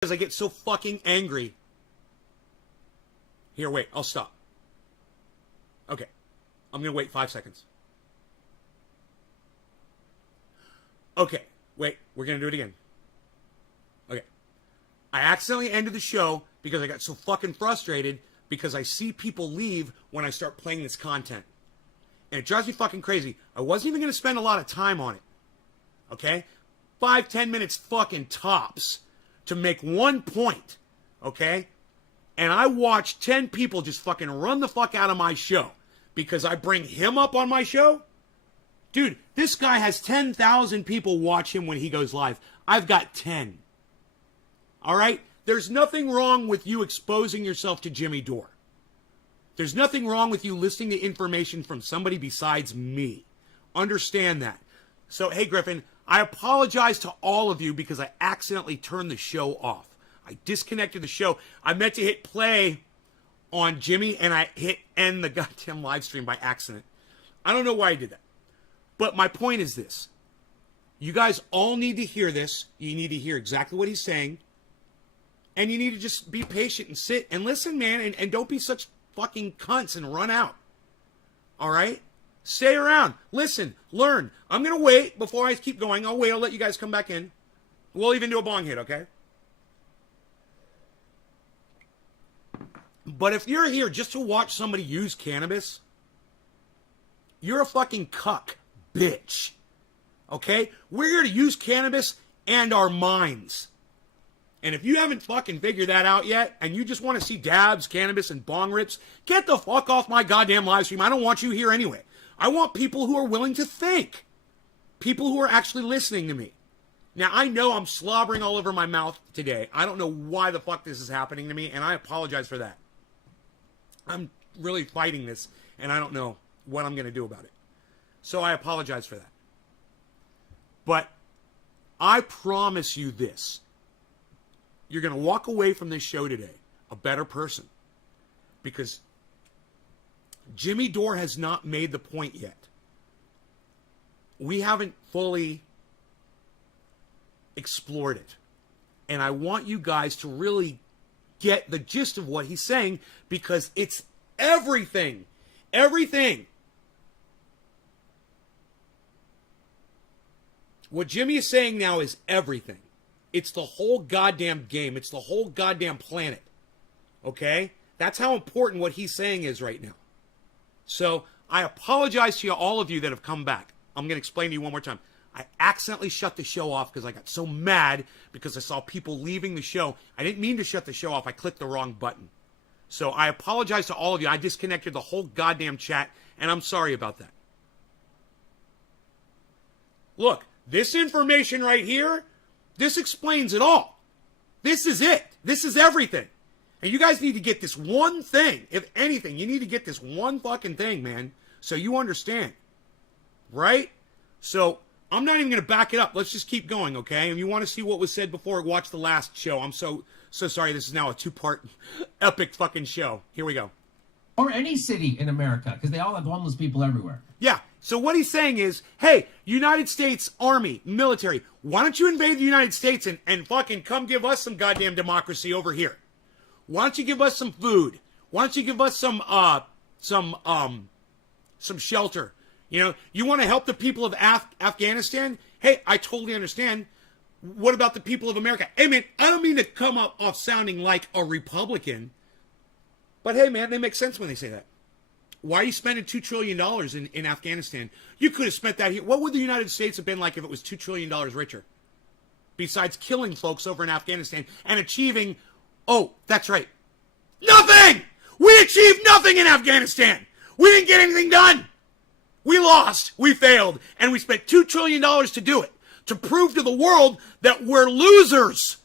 because I get so fucking angry. Here, wait, I'll stop. Okay. I'm going to wait 5 seconds. Okay, wait, we're going to do it again. Okay. I accidentally ended the show because I got so fucking frustrated because I see people leave when I start playing this content. And it drives me fucking crazy. I wasn't even going to spend a lot of time on it. Okay? 5-10 minutes fucking tops to make one point. Okay? And I watched 10 people just fucking run the fuck out of my show because I bring him up on my show. Dude, this guy has 10,000 people watch him when he goes live. I've got 10. All right? There's nothing wrong with you exposing yourself to Jimmy Dore. There's nothing wrong with you listening to information from somebody besides me. Understand that. So, hey, Griffin, I apologize to all of you because I accidentally turned the show off. I disconnected the show. I meant to hit play on Jimmy, and I hit end the goddamn live stream by accident. I don't know why I did that. But my point is this. You guys all need to hear this. You need to hear exactly what he's saying. And you need to just be patient and sit and listen, man. And don't be such fucking cunts and run out. All right? Stay around. Listen. Learn. I'm going to wait before I keep going. I'll wait. I'll let you guys come back in. We'll even do a bong hit, okay? But if you're here just to watch somebody use cannabis, you're a fucking cuck, bitch. Okay? We're here to use cannabis and our minds. And if you haven't fucking figured that out yet, and you just want to see dabs, cannabis, and bong rips, get the fuck off my goddamn live stream. I don't want you here anyway. I want people who are willing to think. People who are actually listening to me. Now, I know I'm slobbering all over my mouth today. I don't know why the fuck this is happening to me, and I apologize for that. I'm really fighting this, and I don't know what I'm going to do about it. So I apologize for that. But I promise you this. You're going to walk away from this show today a better person. Because Jimmy Dore has not made the point yet. We haven't fully explored it. And I want you guys to really get the gist of what he's saying because it's everything. Everything. What Jimmy is saying now is everything. It's the whole goddamn game. It's the whole goddamn planet. Okay? That's how important what he's saying is right now. So, I apologize to all of you that have come back. I'm going to explain to you one more time. I accidentally shut the show off because I got so mad because I saw people leaving the show. I didn't mean to shut the show off. I clicked the wrong button. So, I apologize to all of you. I disconnected the whole goddamn chat, and I'm sorry about that. Look, this information right here, this explains it all. This is it. This is everything. And you guys need to get this one thing. If anything, you need to get this one fucking thing, man. So you understand. Right? So, I'm not even going to back it up. Let's just keep going, okay? And you want to see what was said before, watch the last show. I'm so sorry. This is now a 2-part epic fucking show. Here we go. Or any city in America, because they all have homeless people everywhere. Yeah. So what he's saying is, hey, United States Army, military, why don't you invade the United States and fucking come give us some goddamn democracy over here? Why don't you give us some food? Why don't you give us some shelter? You know, you want to help the people of Afghanistan? Hey, I totally understand. What about the people of America? Hey, man, I don't mean to come off sounding like a Republican. But hey, man, they make sense when they say that. Why are you spending $2 trillion in Afghanistan? You could have spent that here. What would the United States have been like if it was $2 trillion richer? Besides killing folks over in Afghanistan and achieving, oh, that's right, nothing! We achieved nothing in Afghanistan! We didn't get anything done! We lost, we failed, and we spent $2 trillion to do it, to prove to the world that we're losers.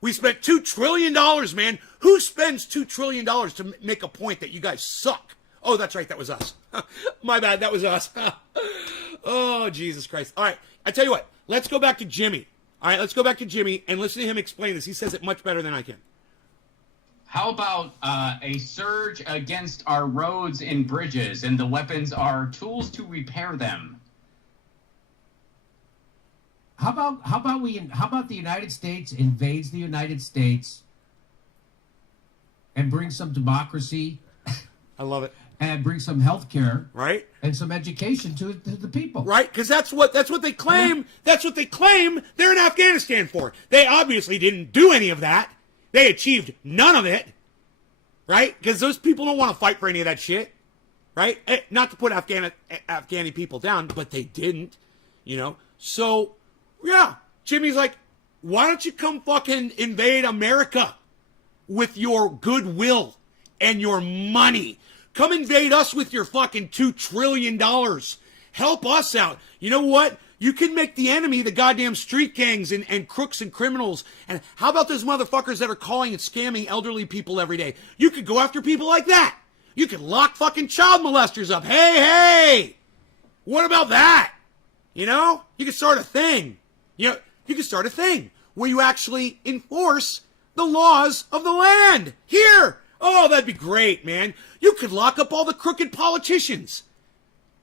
We spent $2 trillion, man. Who spends $2 trillion to make a point that you guys suck? Oh, that's right, that was us. My bad, that was us. Oh, Jesus Christ. All right, I tell you what, let's go back to Jimmy. All right, let's go back to Jimmy and listen to him explain this. He says it much better than I can. How about a surge against our roads and bridges, and the weapons are tools to repair them? How about the United States invades the United States and brings some democracy I love it. and brings some health care Right? and some education to the people. Right? Because that's what they claim. That's what they claim they're in Afghanistan for. They obviously didn't do any of that. They achieved none of it. Right? Because those people don't want to fight for any of that shit. Right? Not to put Afghani people down, but they didn't. You know? So, yeah. Jimmy's like, why don't you come fucking invade America with your goodwill and your money? Come invade us with your fucking $2 trillion. Help us out. You know what? You can make the enemy the goddamn street gangs and crooks and criminals. And how about those motherfuckers that are calling and scamming elderly people every day? You could go after people like that. You could lock fucking child molesters up. Hey! What about that? You know? You could start a thing. You know, you could start a thing where you actually enforce the laws of the land. Here! Oh, that'd be great, man. You could lock up all the crooked politicians.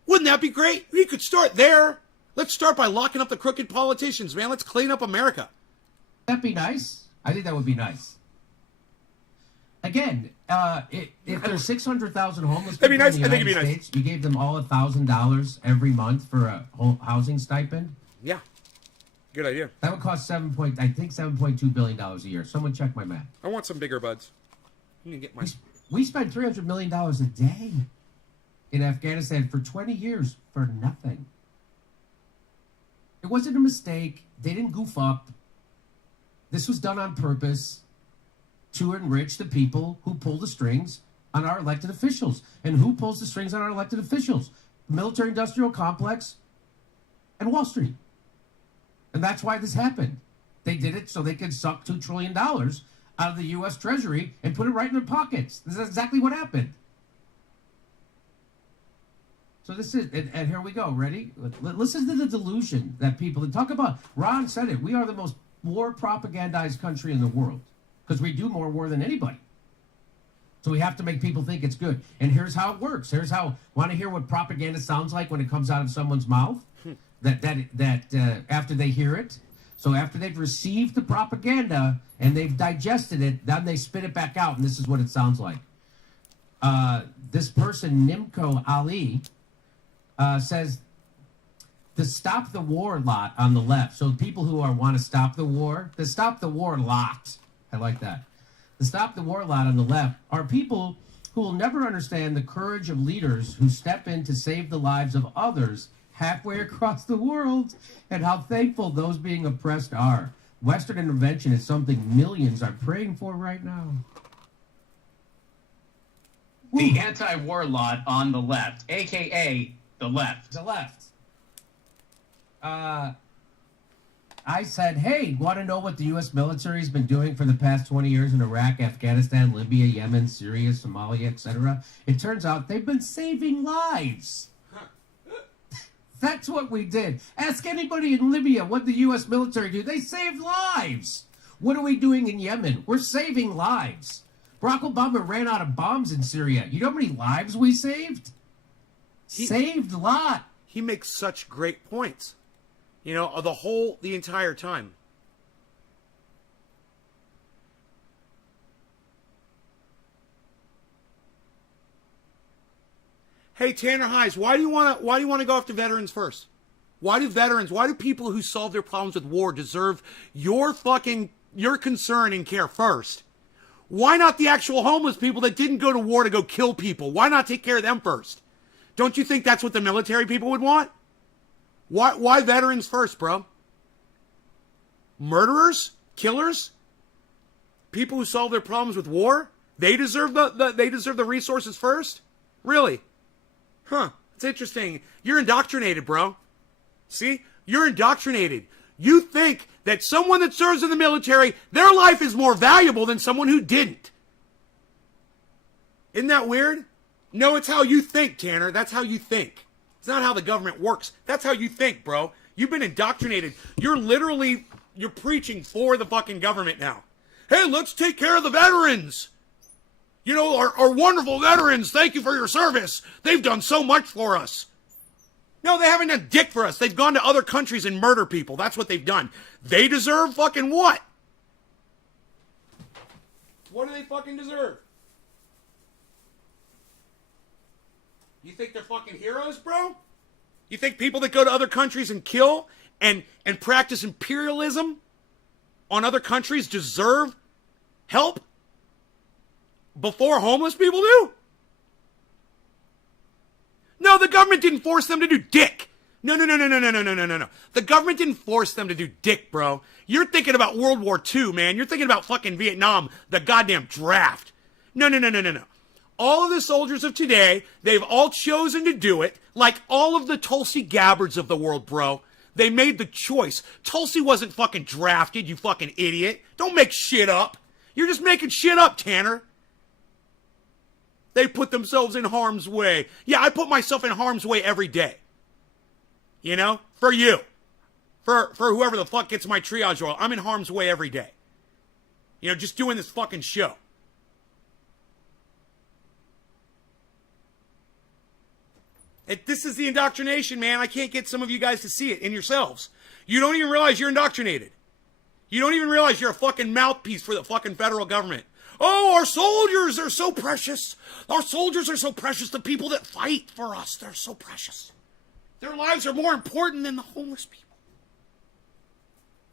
Wouldn't that be great? We could start there. Let's start by locking up the crooked politicians, man. Let's clean up America. That'd be nice. I think that would be nice. Again, if there's 600,000 homeless people That'd be nice. in the I think it'd United be nice. States, you gave them all $1,000 every month for a housing stipend. Yeah. Good idea. That would cost $7.2 billion a year. Someone check my math. I want some bigger buds. I'm gonna get my... We spent $300 million a day in Afghanistan for 20 years for nothing. It wasn't a mistake. They didn't goof up. This was done on purpose to enrich the people who pull the strings on our elected officials. And who pulls the strings on our elected officials? The military-industrial complex and Wall Street. And that's why this happened. They did it so they could suck $2 trillion out of the U.S. Treasury and put it right in their pockets. This is exactly what happened. So this is, and here we go. Ready? Listen to the delusion that people that talk about. Ron said it. We are the most war propagandized country in the world because we do more war than anybody. So we have to make people think it's good. And here's how it works. Here's how. Want to hear what propaganda sounds like when it comes out of someone's mouth? That after they hear it. So after they've received the propaganda and they've digested it, then they spit it back out, and this is what it sounds like. This person, Nimco Ali, says the Stop the War lot on the left. So people who want to stop the war, the Stop the War lot, I like that. The Stop the War lot on the left are people who will never understand the courage of leaders who step in to save the lives of others halfway across the world, and how thankful those being oppressed are. Western intervention is something millions are praying for right now. The anti-war lot on the left, a.k.a. the left. The left. I said, hey, want to know what the U.S. military has been doing for the past 20 years in Iraq, Afghanistan, Libya, Yemen, Syria, Somalia, etc.? It turns out they've been saving lives. That's what we did. Ask anybody in Libya what the U.S. military do. They saved lives. What are we doing in Yemen? We're saving lives. Barack Obama ran out of bombs in Syria. You know how many lives we saved? Saved a lot. He makes such great points. You know, the entire time. Hey, Tanner Heise, why do you want to go after veterans first? Why do people who solve their problems with war deserve your concern and care first? Why not the actual homeless people that didn't go to war to go kill people? Why not take care of them first? Don't you think that's what the military people would want? Why veterans first, bro? Murderers? Killers? People who solve their problems with war? They deserve the resources first? Really? Huh. It's interesting. You're indoctrinated, bro. See? You're indoctrinated. You think that someone that serves in the military, their life is more valuable than someone who didn't. Isn't that weird? No, it's how you think, Tanner. That's how you think. It's not how the government works. That's how you think, bro. You've been indoctrinated. You're preaching for the fucking government now. Hey, let's take care of the veterans. You know, our wonderful veterans, thank you for your service. They've done so much for us. No, they haven't done dick for us. They've gone to other countries and murder people. That's what they've done. They deserve fucking what? What do they fucking deserve? You think they're fucking heroes, bro? You think people that go to other countries and kill and practice imperialism on other countries deserve help before homeless people do? No, the government didn't force them to do dick. No. The government didn't force them to do dick, bro. You're thinking about World War II, man. You're thinking about fucking Vietnam, the goddamn draft. No. All of the soldiers of today, they've all chosen to do it, like all of the Tulsi Gabbards of the world, bro. They made the choice. Tulsi wasn't fucking drafted, you fucking idiot. Don't make shit up. You're just making shit up, Tanner. They put themselves in harm's way. Yeah, I put myself in harm's way every day. You know? For you. For whoever the fuck gets my triage oil. I'm in harm's way every day. You know, just doing this fucking show. This is the indoctrination, man. I can't get some of you guys to see it in yourselves. You don't even realize you're indoctrinated. You don't even realize you're a fucking mouthpiece for the fucking federal government. Oh, our soldiers are so precious. Our soldiers are so precious. The people that fight for us, they're so precious. Their lives are more important than the homeless people.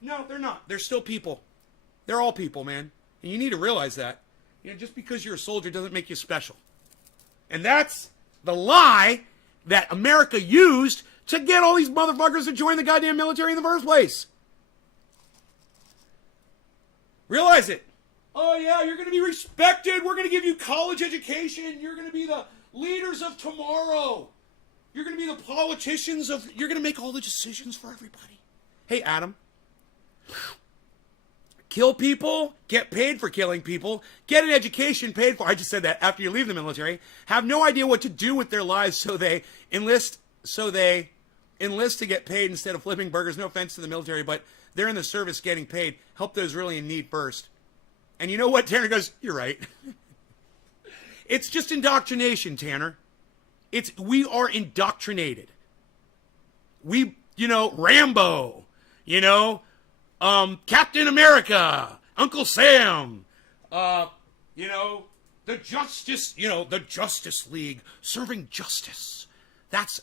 No, they're not. They're still people. They're all people, man. And you need to realize that. You know, just because you're a soldier doesn't make you special. And that's the lie that America used to get all these motherfuckers to join the goddamn military in the first place. Realize it. Oh yeah, you're going to be respected. We're going to give you college education. You're going to be the leaders of tomorrow. You're going to be the politicians of... You're going to make all the decisions for everybody. Hey, Adam. Kill people, get paid for killing people, get an education paid for. I just said that after you leave the military. Have no idea what to do with their lives, so they enlist to get paid instead of flipping burgers. No offense to the military, but they're in the service getting paid. Help those really in need first. And you know what? Tanner goes, you're right. It's just indoctrination, Tanner. We are indoctrinated. Rambo, Captain America, Uncle Sam, the Justice League, serving justice. That's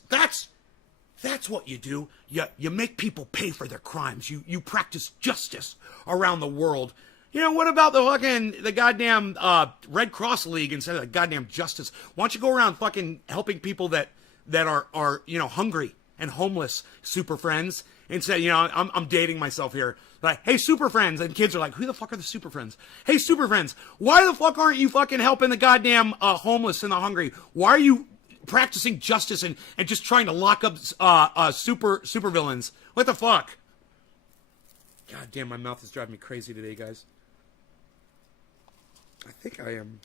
what you do. You make people pay for their crimes. You practice justice around the world. What about the goddamn Red Cross League instead of the goddamn justice? Why don't you go around fucking helping people that are hungry and homeless, super friends? Instead, I'm dating myself here. Like, hey, super friends. And kids are like, who the fuck are the super friends? Hey, super friends, why the fuck aren't you fucking helping the goddamn homeless and the hungry? Why are you practicing justice and just trying to lock up super villains? What the fuck? God damn, my mouth is driving me crazy today, guys. I think I am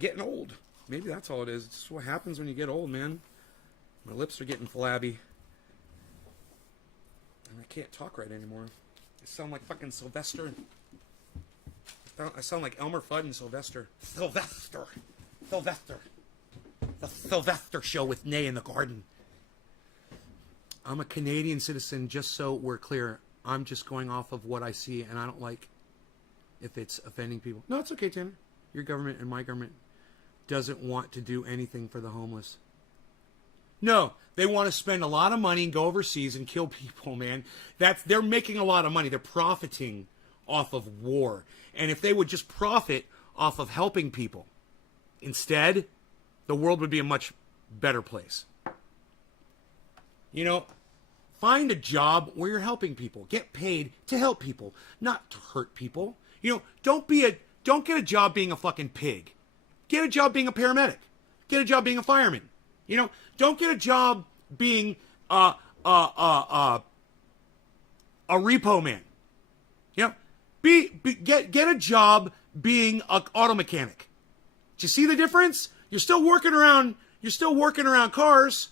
getting old. Maybe that's all it is. It's what happens when you get old, man. My lips are getting flabby. And I can't talk right anymore. I sound like fucking Sylvester. I sound like Elmer Fudd and Sylvester. Sylvester. The Sylvester Show with Nay in the Garden. I'm a Canadian citizen, just so we're clear. I'm just going off of what I see, and I don't like if it's offending people. No, it's okay, Tanner. Your government and my government doesn't want to do anything for the homeless. No, they want to spend a lot of money and go overseas and kill people, man. They're making a lot of money. They're profiting off of war. And if they would just profit off of helping people, instead, the world would be a much better place. Find a job where you're helping people. Get paid to help people, not to hurt people. Don't get a job being a fucking pig. Get a job being a paramedic. Get a job being a fireman. Don't get a job being a repo man. Get a job being an auto mechanic. Do you see the difference? You're still working around cars.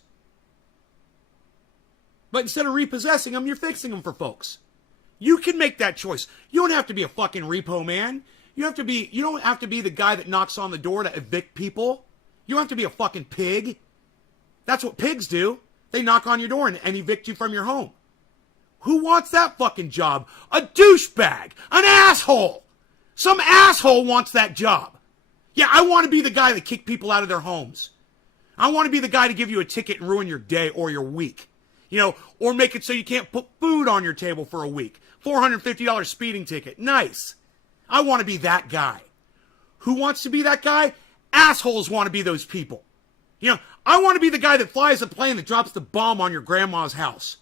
But instead of repossessing them, you're fixing them for folks. You can make that choice. You don't have to be a fucking repo man. You don't have to be the guy that knocks on the door to evict people. You don't have to be a fucking pig. That's what pigs do. They knock on your door and evict you from your home. Who wants that fucking job? A douchebag. An asshole. Some asshole wants that job. Yeah, I want to be the guy that kick people out of their homes. I want to be the guy to give you a ticket and ruin your day or your week. You know, or make it so you can't put food on your table for a week. $450 speeding ticket. Nice. I want to be that guy. Who wants to be that guy? Assholes want to be those people. You know, I want to be the guy that flies a plane that drops the bomb on your grandma's house.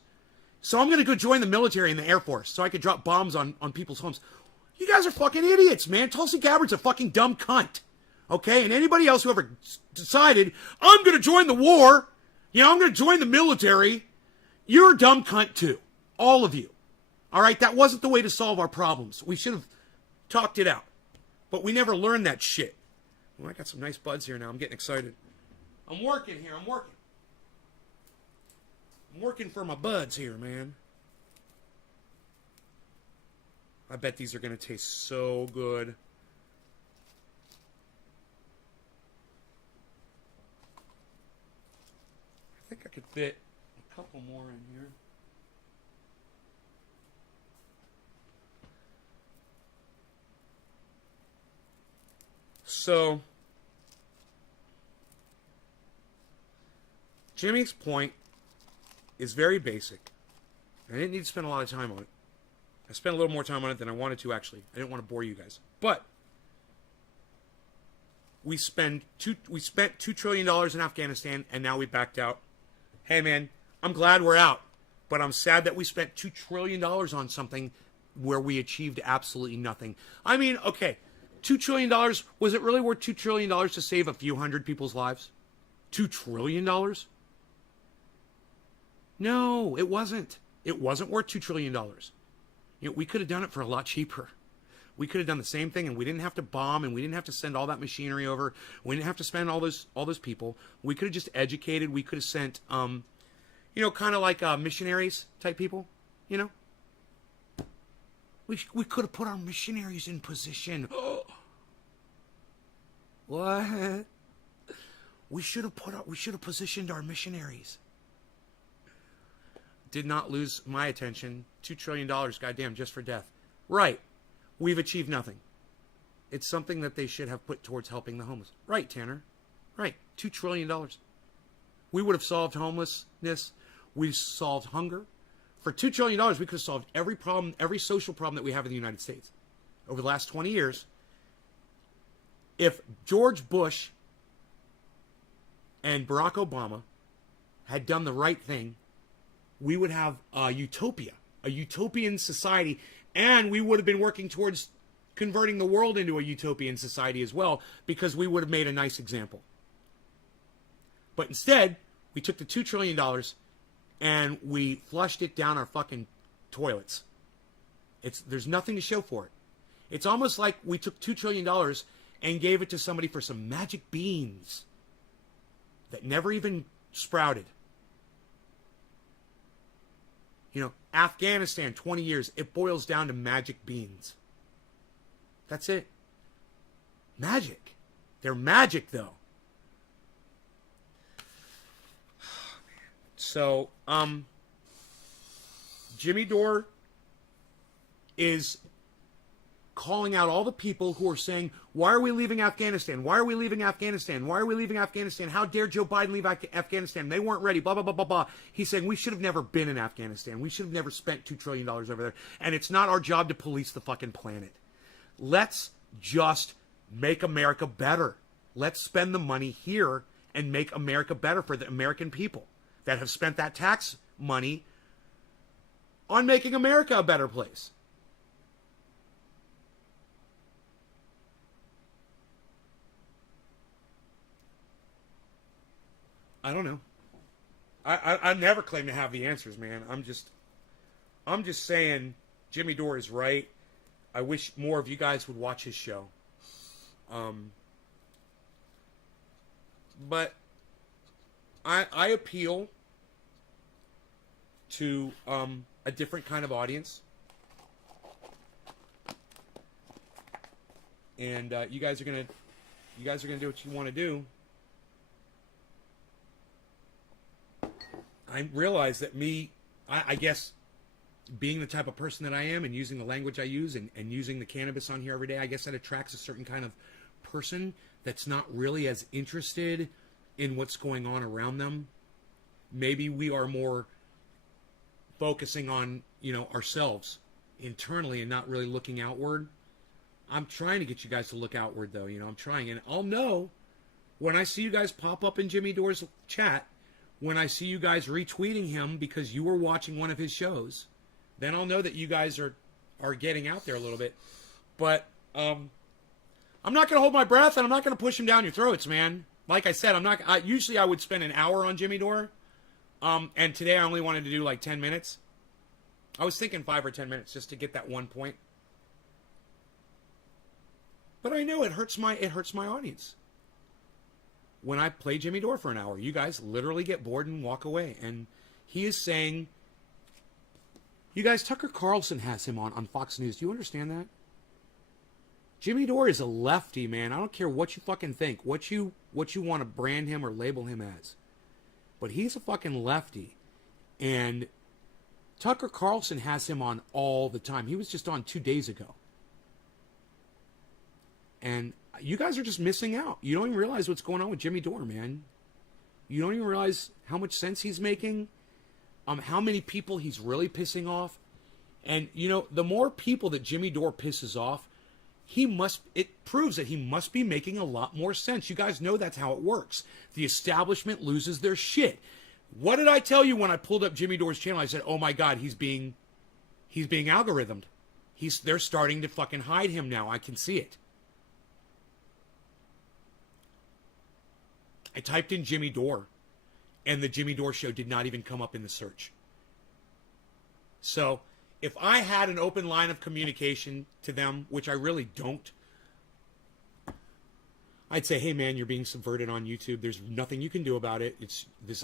So I'm going to go join the military and the Air Force so I can drop bombs on people's homes. You guys are fucking idiots, man. Tulsi Gabbard's a fucking dumb cunt. Okay? And anybody else who ever decided, I'm going to join the war, you know, I'm going to join the military, you're a dumb cunt too. All of you. All right? That wasn't the way to solve our problems. We should have talked it out. But we never learned that shit. Well, I got some nice buds here now. I'm getting excited. I'm working here. I'm working for my buds here, man. I bet these are going to taste so good. I think I could fit a couple more in here. So, Jimmy's point is very basic. I didn't need to spend a lot of time on it. I spent a little more time on it than I wanted to, actually. I didn't want to bore you guys. But we spent $2 trillion in Afghanistan, and now we backed out. Hey, man, I'm glad we're out. But I'm sad that we spent $2 trillion on something where we achieved absolutely nothing. I mean, okay, $2 trillion, was it really worth $2 trillion to save a few hundred people's lives? $2 trillion? No, it wasn't. It wasn't worth $2 trillion. You know, we could have done it for a lot cheaper. We could have done the same thing, and we didn't have to bomb, and we didn't have to send all that machinery over. We didn't have to spend all those people. We could have just educated. We could have sent, you know, kind of like missionaries type people. You know, we could have put our missionaries in position. What? We should have positioned our missionaries. Did not lose my attention. $2 trillion, goddamn, just for death. Right. We've achieved nothing. It's something that they should have put towards helping the homeless. Right, Tanner. Right. $2 trillion. We would have solved homelessness. We've solved hunger. For $2 trillion, we could have solved every problem, every social problem that we have in the United States. Over the last 20 years, if George Bush and Barack Obama had done the right thing, we would have a utopia, a utopian society, and we would have been working towards converting the world into a utopian society as well, because we would have made a nice example. But instead, we took the $2 trillion and we flushed it down our fucking toilets. There's nothing to show for it. It's almost like we took $2 trillion and gave it to somebody for some magic beans that never even sprouted. You know, Afghanistan, 20 years, it boils down to magic beans. That's it. Magic. They're magic, though. So, Jimmy Dore is calling out all the people who are saying, why are we leaving Afghanistan? Why are we leaving Afghanistan? Why are we leaving Afghanistan? How dare Joe Biden leave Afghanistan? They weren't ready, blah, blah, blah, blah, blah. He's saying we should have never been in Afghanistan. We should have never spent $2 trillion over there. And it's not our job to police the fucking planet. Let's just make America better. Let's spend the money here and make America better for the American people that have spent that tax money on making America a better place. I don't know. I never claim to have the answers, man. I'm just saying Jimmy Dore is right. I wish more of you guys would watch his show. But I appeal to a different kind of audience. And you guys are gonna do what you want to do. I realize that I guess being the type of person that I am and using the language I use and using the cannabis on here every day, I guess that attracts a certain kind of person that's not really as interested in what's going on around them. Maybe we are more focusing on, ourselves internally and not really looking outward. I'm trying to get you guys to look outward, though. I'm trying. And I'll know when I see you guys pop up in Jimmy Dore's chat, when I see you guys retweeting him because you were watching one of his shows, then I'll know that you guys are getting out there a little bit. But I'm not going to hold my breath, and I'm not going to push him down your throats, man. Like I said, usually I would spend an hour on Jimmy Dore, and today I only wanted to do like 10 minutes. I was thinking 5 or 10 minutes just to get that one point. But I know it hurts my audience. When I play Jimmy Dore for an hour, you guys literally get bored and walk away. And he is saying, you guys, Tucker Carlson has him on Fox News. Do you understand that? Jimmy Dore is a lefty, man. I don't care what you fucking think, what you want to brand him or label him as. But he's a fucking lefty. And Tucker Carlson has him on all the time. He was just on 2 days ago. And you guys are just missing out. You don't even realize what's going on with Jimmy Dore, man. You don't even realize how much sense he's making, how many people he's really pissing off. And, the more people that Jimmy Dore pisses off, it proves that he must be making a lot more sense. You guys know that's how it works. The establishment loses their shit. What did I tell you when I pulled up Jimmy Dore's channel? I said, oh my God, he's being algorithmed. They're starting to fucking hide him now. I can see it. I typed in Jimmy Dore, and the Jimmy Dore Show did not even come up in the search. So, if I had an open line of communication to them, which I really don't, I'd say, hey man, you're being subverted on YouTube. There's nothing you can do about it.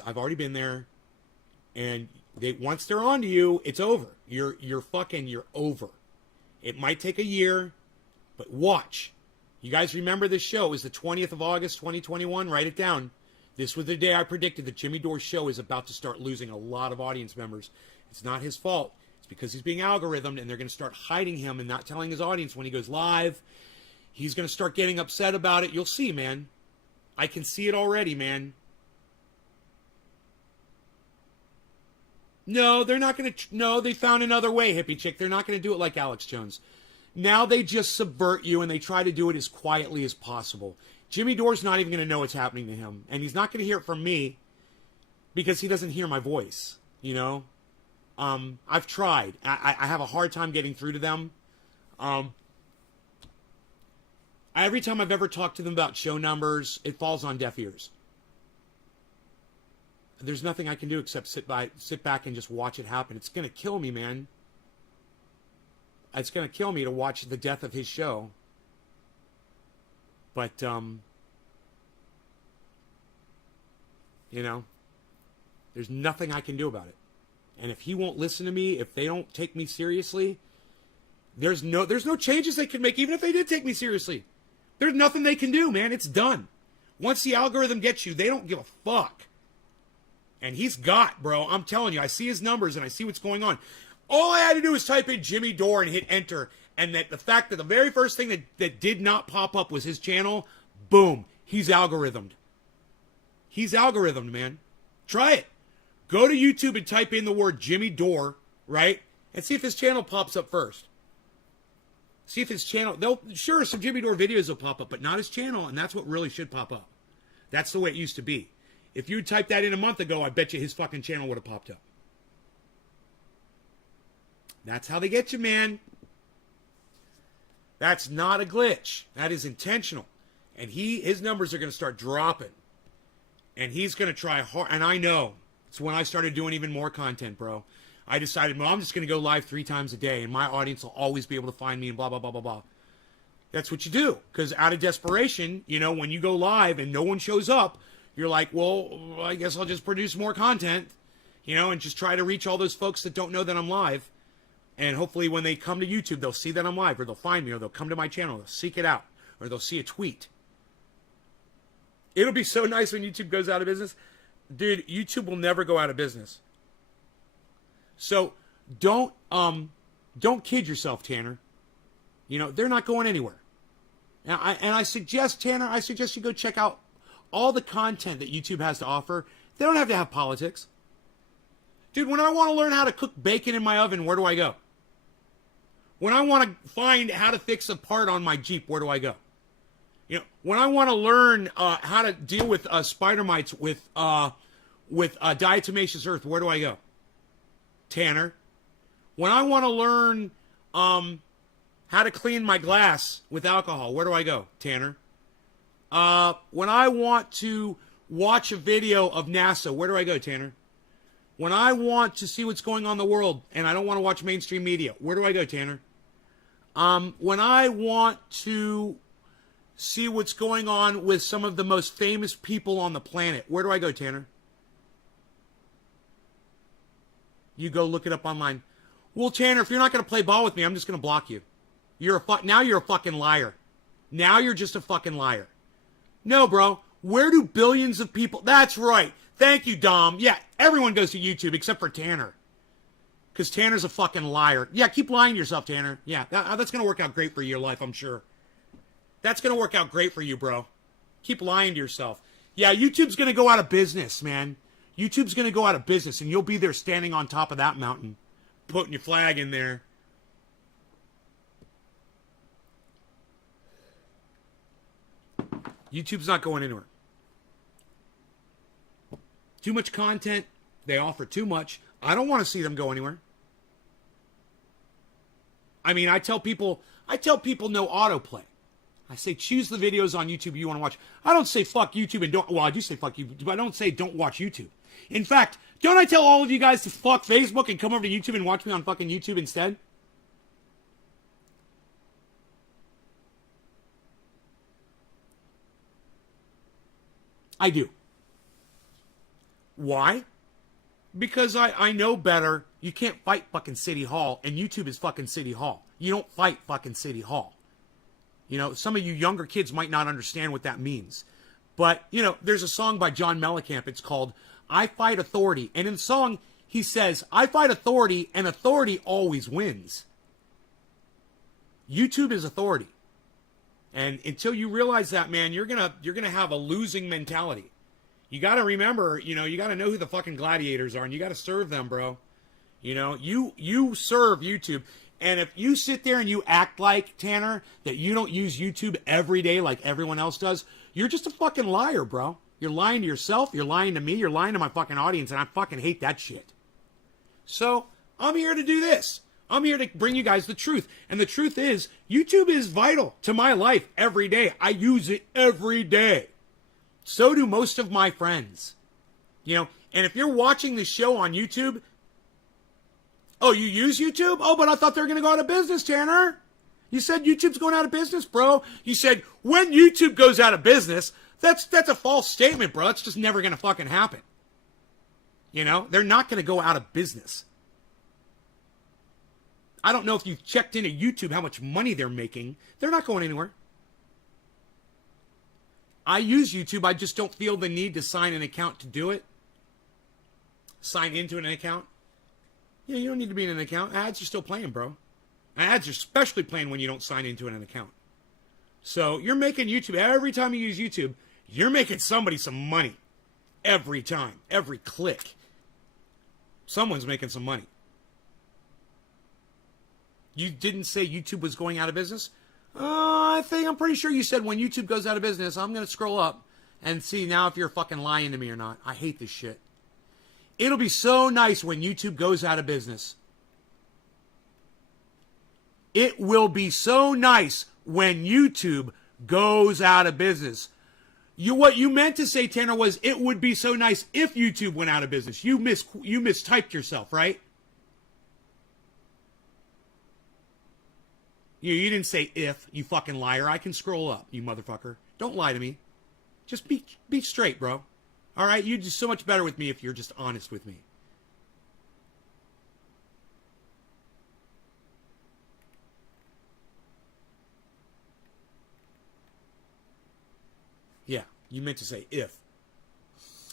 I've already been there. And once they're onto you, it's over. You're over. It might take a year, but watch. You guys remember this show? It was the 20th of August, 2021. Write it down. This was the day I predicted that Jimmy Dore's show is about to start losing a lot of audience members. It's not his fault. It's because he's being algorithmed, and they're going to start hiding him and not telling his audience when he goes live. He's going to start getting upset about it. You'll see, man. I can see it already, man. No, they're not going to... No, they found another way, hippie chick. They're not going to do it like Alex Jones. Now they just subvert you, and they try to do it as quietly as possible. Jimmy Dore's not even going to know what's happening to him. And he's not going to hear it from me because he doesn't hear my voice, I've tried. I have a hard time getting through to them. Every time I've ever talked to them about show numbers, it falls on deaf ears. There's nothing I can do except sit back and just watch it happen. It's going to kill me, man. It's going to kill me to watch the death of his show. But, there's nothing I can do about it. And if he won't listen to me, if they don't take me seriously, there's no changes they can make, even if they did take me seriously. There's nothing they can do, man. It's done. Once the algorithm gets you, they don't give a fuck. And he's got, bro, I'm telling you, I see his numbers and I see what's going on. All I had to do was type in Jimmy Dore and hit enter. And that the fact that the very first thing that did not pop up was his channel, boom, he's algorithmed. He's algorithmed, man. Try it. Go to YouTube and type in the word Jimmy Dore, right? And see if his channel pops up first. See if his channel, sure, some Jimmy Dore videos will pop up, but not his channel, and that's what really should pop up. That's the way it used to be. If you typed that in a month ago, I bet you his fucking channel would have popped up. That's how they get you, man. That's not a glitch. That is intentional. And his numbers are going to start dropping. And he's going to try hard. And I know. It's when I started doing even more content, bro. I decided, well, I'm just going to go live 3 times a day. And my audience will always be able to find me and blah, blah, blah, blah, blah. That's what you do. Because out of desperation, when you go live and no one shows up, you're like, well, I guess I'll just produce more content. And just try to reach all those folks that don't know that I'm live. And hopefully when they come to YouTube, they'll see that I'm live, or they'll find me, or they'll come to my channel, they'll seek it out, or they'll see a tweet. It'll be so nice when YouTube goes out of business. Dude, YouTube will never go out of business. So don't kid yourself, Tanner. You know, they're not going anywhere. And I suggest, Tanner, I suggest you go check out all the content that YouTube has to offer. They don't have to have politics. Dude, when I want to learn how to cook bacon in my oven, where do I go? When I want to find how to fix a part on my Jeep, where do I go? You know, when I want to learn how to deal with spider mites with diatomaceous earth, where do I go? Tanner. When I want to learn how to clean my glass with alcohol, where do I go? Tanner. When I want to watch a video of NASA, where do I go, Tanner? When I want to see what's going on in the world and I don't want to watch mainstream media, where do I go, Tanner? When I want to see what's going on with some of the most famous people on the planet, where do I go, Tanner? You go look it up online. Well, Tanner, if you're not going to play ball with me, I'm just going to block you. Now you're a fucking liar. Now you're just a fucking liar. No, bro. Where do billions of people... That's right. Thank you, Dom. Yeah, everyone goes to YouTube except for Tanner. Because Tanner's a fucking liar. Yeah, keep lying to yourself, Tanner. Yeah, that's going to work out great for your life, I'm sure. That's going to work out great for you, bro. Keep lying to yourself. Yeah, YouTube's going to go out of business, man. YouTube's going to go out of business, and you'll be there standing on top of that mountain, putting your flag in there. YouTube's not going anywhere. Too much content. They offer too much. I don't want to see them go anywhere. I mean, I tell people no autoplay. I say choose the videos on YouTube you want to watch. I don't say fuck YouTube and don't... Well, I do say fuck YouTube, but I don't say don't watch YouTube. In fact, don't I tell all of you guys to fuck Facebook and come over to YouTube and watch me on fucking YouTube instead? I do. Why? Because I know better. You can't fight fucking City Hall, and YouTube is fucking City Hall. You don't fight fucking City Hall. You know, some of you younger kids might not understand what that means. But, you know, there's a song by John Mellencamp. It's called I Fight Authority. And in the song, he says, I fight authority, and authority always wins. YouTube is authority. And until you realize that, man, you're gonna have a losing mentality. You got to remember, you know, you got to know who the fucking gladiators are, and you got to serve them, bro. You know, you serve YouTube. And if you sit there and you act like, Tanner, that you don't use YouTube every day like everyone else does, you're just a fucking liar, bro. You're lying to yourself, you're lying to me, you're lying to my fucking audience, and I fucking hate that shit. So, I'm here to do this. I'm here to bring you guys the truth. And the truth is, YouTube is vital to my life every day. I use it every day. So do most of my friends. You know, and if you're watching this show on YouTube, oh, you use YouTube? Oh, but I thought they were going to go out of business, Tanner. You said YouTube's going out of business, bro. You said when YouTube goes out of business, that's a false statement, bro. It's just never going to fucking happen. You know, they're not going to go out of business. I don't know if you've checked into YouTube how much money they're making. They're not going anywhere. I use YouTube. I just don't feel the need to sign an account to do it. Sign into an account. Yeah, you don't need to be in an account. Ads are still playing, bro. Ads are especially playing when you don't sign into an account. So you're making YouTube. Every time you use YouTube, you're making somebody some money. Every time. Every click. Someone's making some money. You didn't say YouTube was going out of business? I'm pretty sure you said when YouTube goes out of business, I'm going to scroll up and see now if you're fucking lying to me or not. I hate this shit. It'll be so nice when YouTube goes out of business. It will be so nice when YouTube goes out of business. What you meant to say, Tanner, was it would be so nice if YouTube went out of business. You mistyped yourself, right? You didn't say if, you fucking liar. I can scroll up, you motherfucker. Don't lie to me. Just be straight, bro. All right? You'd do so much better with me if you're just honest with me. Yeah, you meant to say if.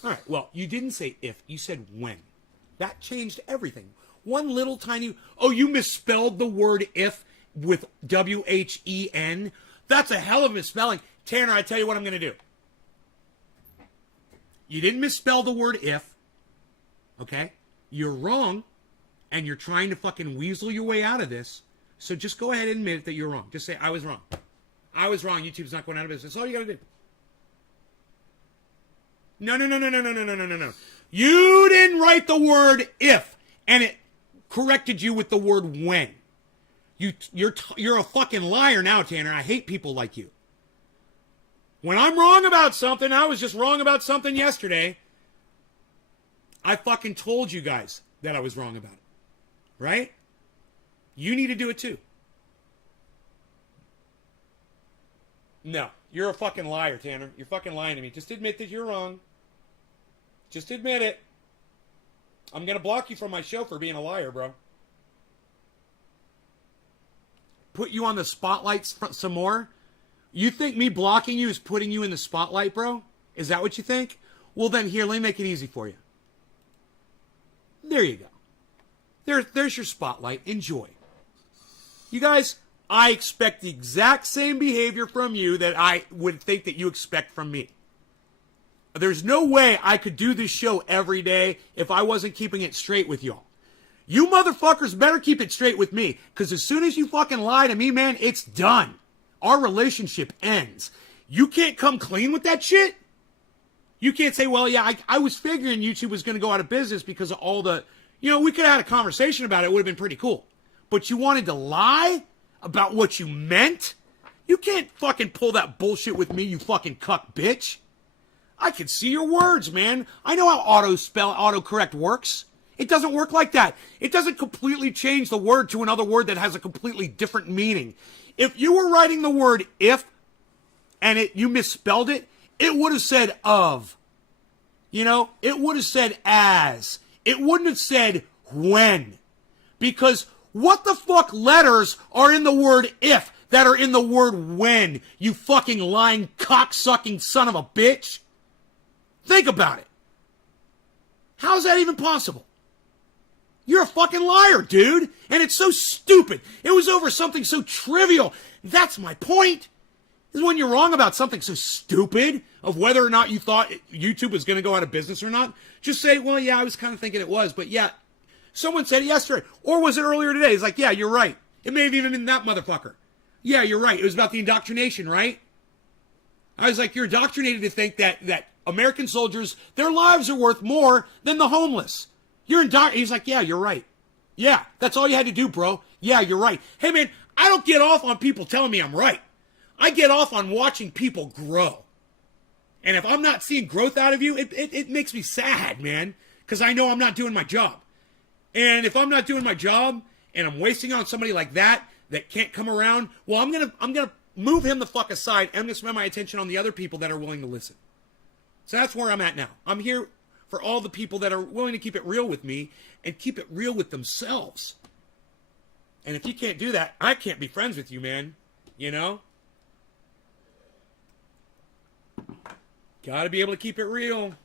All right. Well, you didn't say if. You said when. That changed everything. One little tiny. Oh, you misspelled the word if with WHEN. That's a hell of a misspelling. Tanner, I tell you what I'm going to do. You didn't misspell the word if. Okay? You're wrong. And you're trying to fucking weasel your way out of this. So just go ahead and admit that you're wrong. Just say, I was wrong. I was wrong. YouTube's not going out of business. That's all you got to do. No. You didn't write the word if, and it corrected you with the word when. You're a fucking liar now, Tanner. I hate people like you. When I'm wrong about something, I was just wrong about something yesterday. I fucking told you guys that I was wrong about it. Right? You need to do it too. No, you're a fucking liar, Tanner. You're fucking lying to me. Just admit that you're wrong. Just admit it. I'm going to block you from my show for being a liar, bro. Put you on the spotlight some more? You think me blocking you is putting you in the spotlight, bro? Is that what you think? Well, then here, let me make it easy for you. There you go. There's your spotlight. Enjoy. You guys, I expect the exact same behavior from you that I would think that you expect from me. There's no way I could do this show every day if I wasn't keeping it straight with y'all. You motherfuckers better keep it straight with me, because as soon as you fucking lie to me, man, it's done. Our relationship ends. You can't come clean with that shit. You can't say, well, yeah, I was figuring YouTube was going to go out of business because of all the, we could have had a conversation about it. It would have been pretty cool. But you wanted to lie about what you meant? You can't fucking pull that bullshit with me, you fucking cuck bitch. I can see your words, man. I know how autocorrect works. It doesn't work like that. It doesn't completely change the word to another word that has a completely different meaning. If you were writing the word if and you misspelled it, it would have said of. It would have said as. It wouldn't have said when. Because what the fuck letters are in the word if that are in the word when, you fucking lying cocksucking son of a bitch? Think about it. How is that even possible? You're a fucking liar, dude. And it's so stupid. It was over something so trivial. That's my point. Is when you're wrong about something so stupid of whether or not you thought YouTube was going to go out of business or not, just say, well, yeah, I was kind of thinking it was, but yeah, someone said it yesterday. Or was it earlier today? It's like, yeah, you're right. It may have even been that motherfucker. Yeah, you're right. It was about the indoctrination, right? I was like, you're indoctrinated to think that American soldiers, their lives are worth more than the homeless. He's like, yeah, you're right. Yeah, that's all you had to do, bro. Yeah, you're right. Hey, man, I don't get off on people telling me I'm right. I get off on watching people grow. And if I'm not seeing growth out of you, it makes me sad, man. Because I know I'm not doing my job. And if I'm not doing my job and I'm wasting on somebody like that can't come around, well, I'm gonna move him the fuck aside and I'm gonna spend my attention on the other people that are willing to listen. So that's where I'm at now. I'm here for all the people that are willing to keep it real with me and keep it real with themselves. And if you can't do that, I can't be friends with you, man. Gotta be able to keep it real.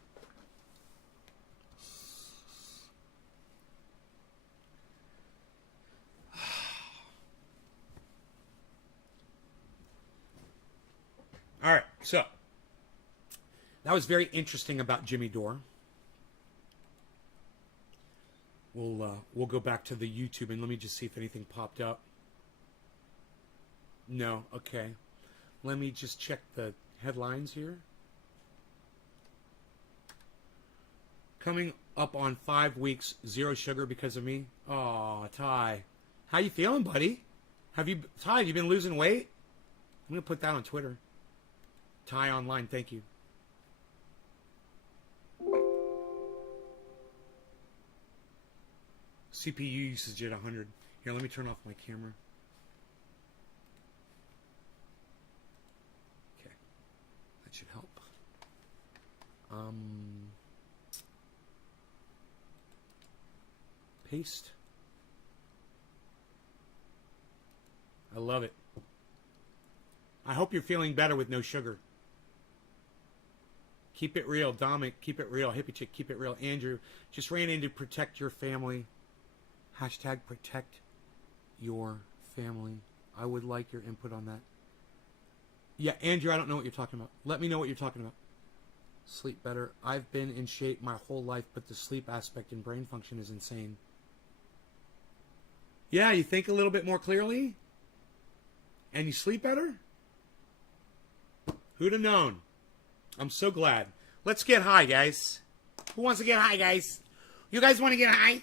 All right, so that was very interesting about Jimmy Dore. We'll go back to the YouTube and let me just see if anything popped up. No, okay. Let me just check the headlines here. Coming up on 5 weeks, 0 sugar because of me. Oh, Ty, how you feeling, buddy? Have you been losing weight? I'm gonna put that on Twitter. Ty Online, thank you. CPU usage at 100. Here, let me turn off my camera. Okay, that should help. Paste. I love it. I hope you're feeling better with no sugar. Keep it real. Dominic, keep it real. Hippie chick, keep it real. Andrew, just ran in to protect your family. Hashtag protect your family. I would like your input on that. Yeah, Andrew, I don't know what you're talking about. Let me know what you're talking about. Sleep better. I've been in shape my whole life, but the sleep aspect and brain function is insane. Yeah, you think a little bit more clearly? And you sleep better? Who'd have known? I'm so glad. Let's get high, guys. Who wants to get high, guys? You guys want to get high?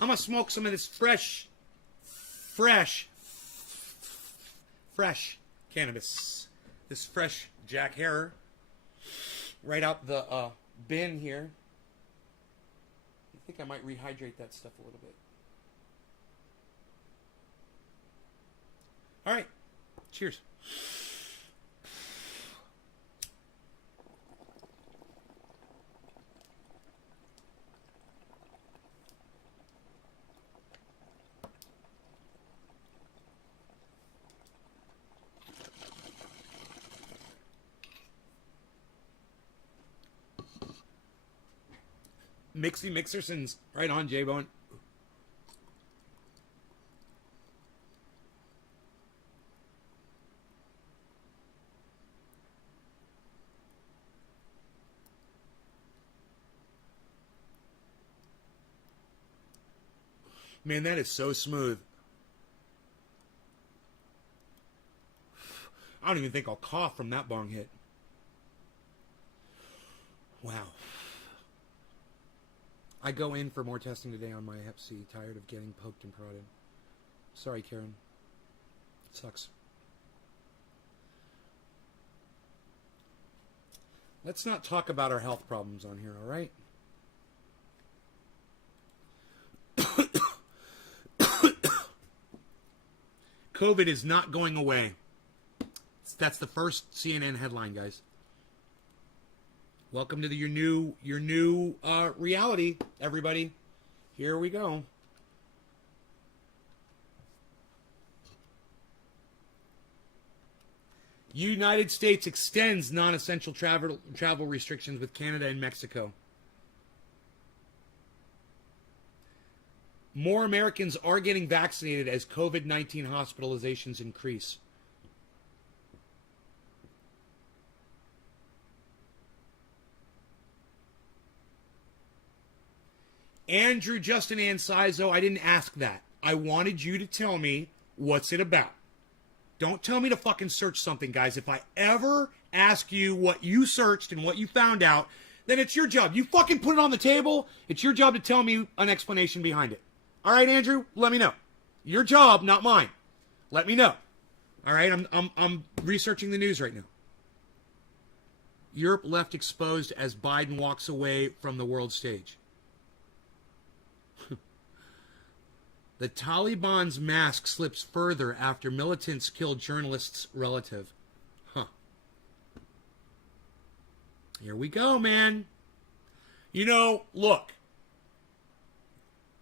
I'm going to smoke some of this fresh cannabis. This fresh Jack Herer. Right out the bin here. I think I might rehydrate that stuff a little bit. All right. Cheers. Mixy Mixersons. Right on, J-Bone. Man, that is so smooth. I don't even think I'll cough from that bong hit. Wow. I go in for more testing today on my Hep C. Tired of getting poked and prodded. Sorry, Karen. It sucks. Let's not talk about our health problems on here, all right? COVID is not going away. That's the first CNN headline, guys. Welcome to your new reality, everybody. Here we go. United States extends non-essential travel restrictions with Canada and Mexico. More Americans are getting vaccinated as COVID-19 hospitalizations increase. Andrew Justin Ancizo, I didn't ask that. I wanted you to tell me what's it about. Don't tell me to fucking search something, guys. If I ever ask you what you searched and what you found out, then it's your job. You fucking put it on the table. It's your job to tell me an explanation behind it. All right, Andrew, let me know. Your job, not mine. Let me know. All right, I'm researching the news right now. Europe left exposed as Biden walks away from the world stage. The Taliban's mask slips further after militants kill journalist's relative. Huh. Here we go, man. You know, look.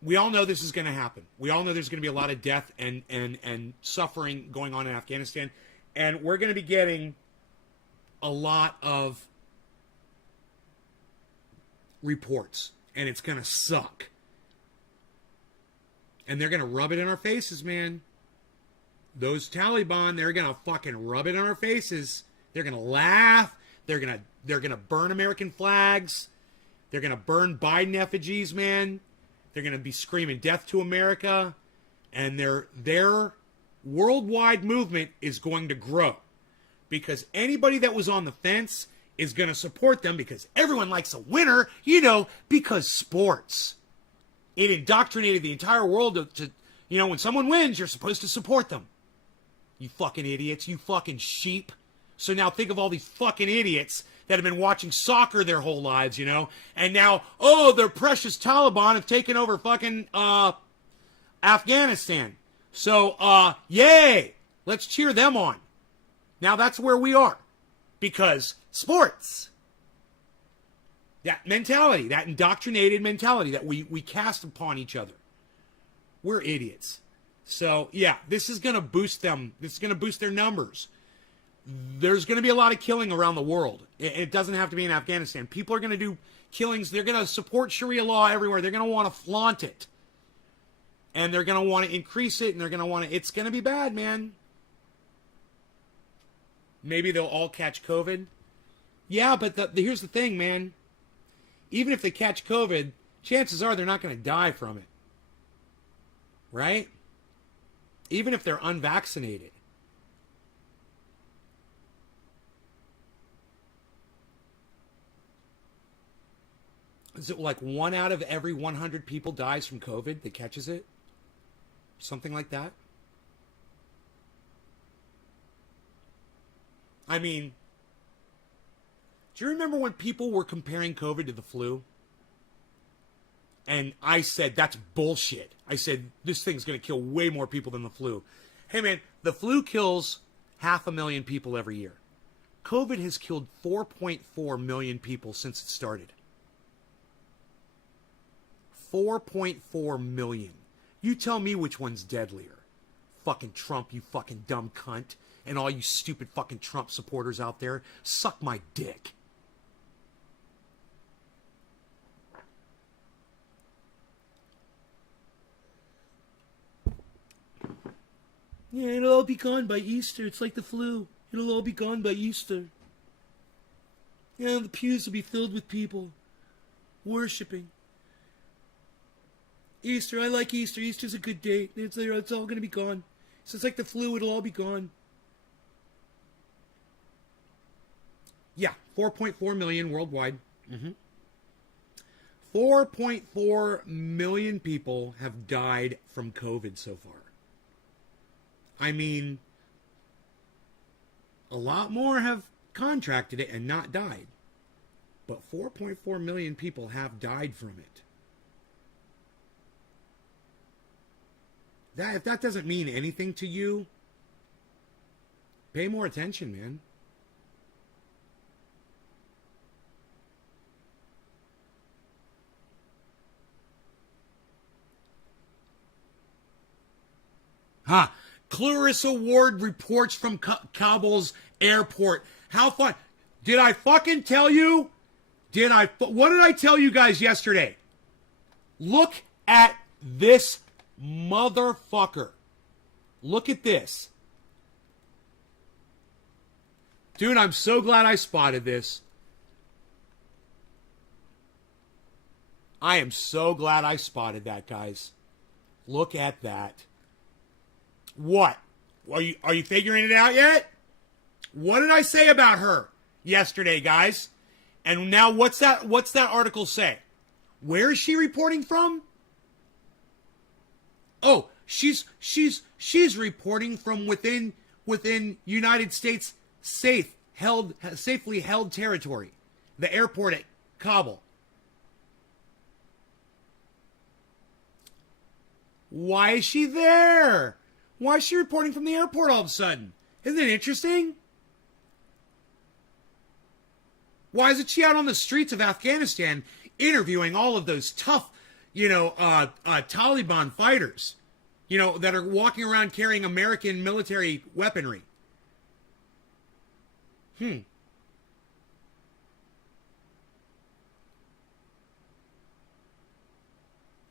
We all know this is going to happen. We all know there's going to be a lot of death and suffering going on in Afghanistan. And we're going to be getting a lot of reports. And it's going to suck. And they're going to rub it in our faces, man. Those Taliban, they're going to fucking rub it in our faces. They're going to laugh. They're going to burn American flags. They're going to burn Biden effigies, man. They're going to be screaming death to America. And their worldwide movement is going to grow. Because anybody that was on the fence is going to support them because everyone likes a winner, because sports. It indoctrinated the entire world to, when someone wins, you're supposed to support them. You fucking idiots. You fucking sheep. So now think of all these fucking idiots that have been watching soccer their whole lives, and now, their precious Taliban have taken over fucking Afghanistan. So, yay! Let's cheer them on. Now that's where we are. Because sports. That mentality, that indoctrinated mentality that we cast upon each other. We're idiots. So, yeah, this is going to boost them. This is going to boost their numbers. there's going to be a lot of killing around the world. It doesn't have to be in Afghanistan. People are going to do killings. They're going to support Sharia law everywhere. They're going to want to flaunt it. And they're going to want to increase it. And they're going to want to... It's going to be bad, man. Maybe they'll all catch COVID. Yeah, but here's the thing, man. Even if they catch COVID, chances are they're not going to die from it. Right? Even if they're unvaccinated. Is it like 1 out of every 100 people dies from COVID that catches it? Something like that? I mean, do you remember when people were comparing COVID to the flu? And I said, that's bullshit. I said, this thing's going to kill way more people than the flu. Hey, man, the flu kills 500,000 people every year. COVID has killed 4.4 million people since it started. 4.4 million. You tell me which one's deadlier. Fucking Trump, you fucking dumb cunt. And all you stupid fucking Trump supporters out there, suck my dick. Yeah, it'll all be gone by Easter. It's like the flu. It'll all be gone by Easter. Yeah, the pews will be filled with people worshiping. Easter, I like Easter. Easter's a good date. It's all going to be gone. So it's like the flu. It'll all be gone. Yeah, 4.4 million worldwide. 4.4 million people have died from COVID so far. I mean, a lot more have contracted it and not died. But 4.4 million people have died from it. If that doesn't mean anything to you, pay more attention, man. Clarissa Ward reports from Kabul's airport. How fun. Did I fucking tell you? What did I tell you guys yesterday? Look at this motherfucker. Look at this. Dude, I'm so glad I spotted this. I am so glad I spotted that, guys. Look at that. What? Are you figuring it out yet? What did I say about her yesterday, guys? And now what's that article say? Where is she reporting from? Oh, she's reporting from within United States safely held territory, the airport at Kabul. Why is she there? Why is she reporting from the airport all of a sudden? Isn't it interesting? Why isn't she out on the streets of Afghanistan interviewing all of those tough, Taliban fighters, that are walking around carrying American military weaponry?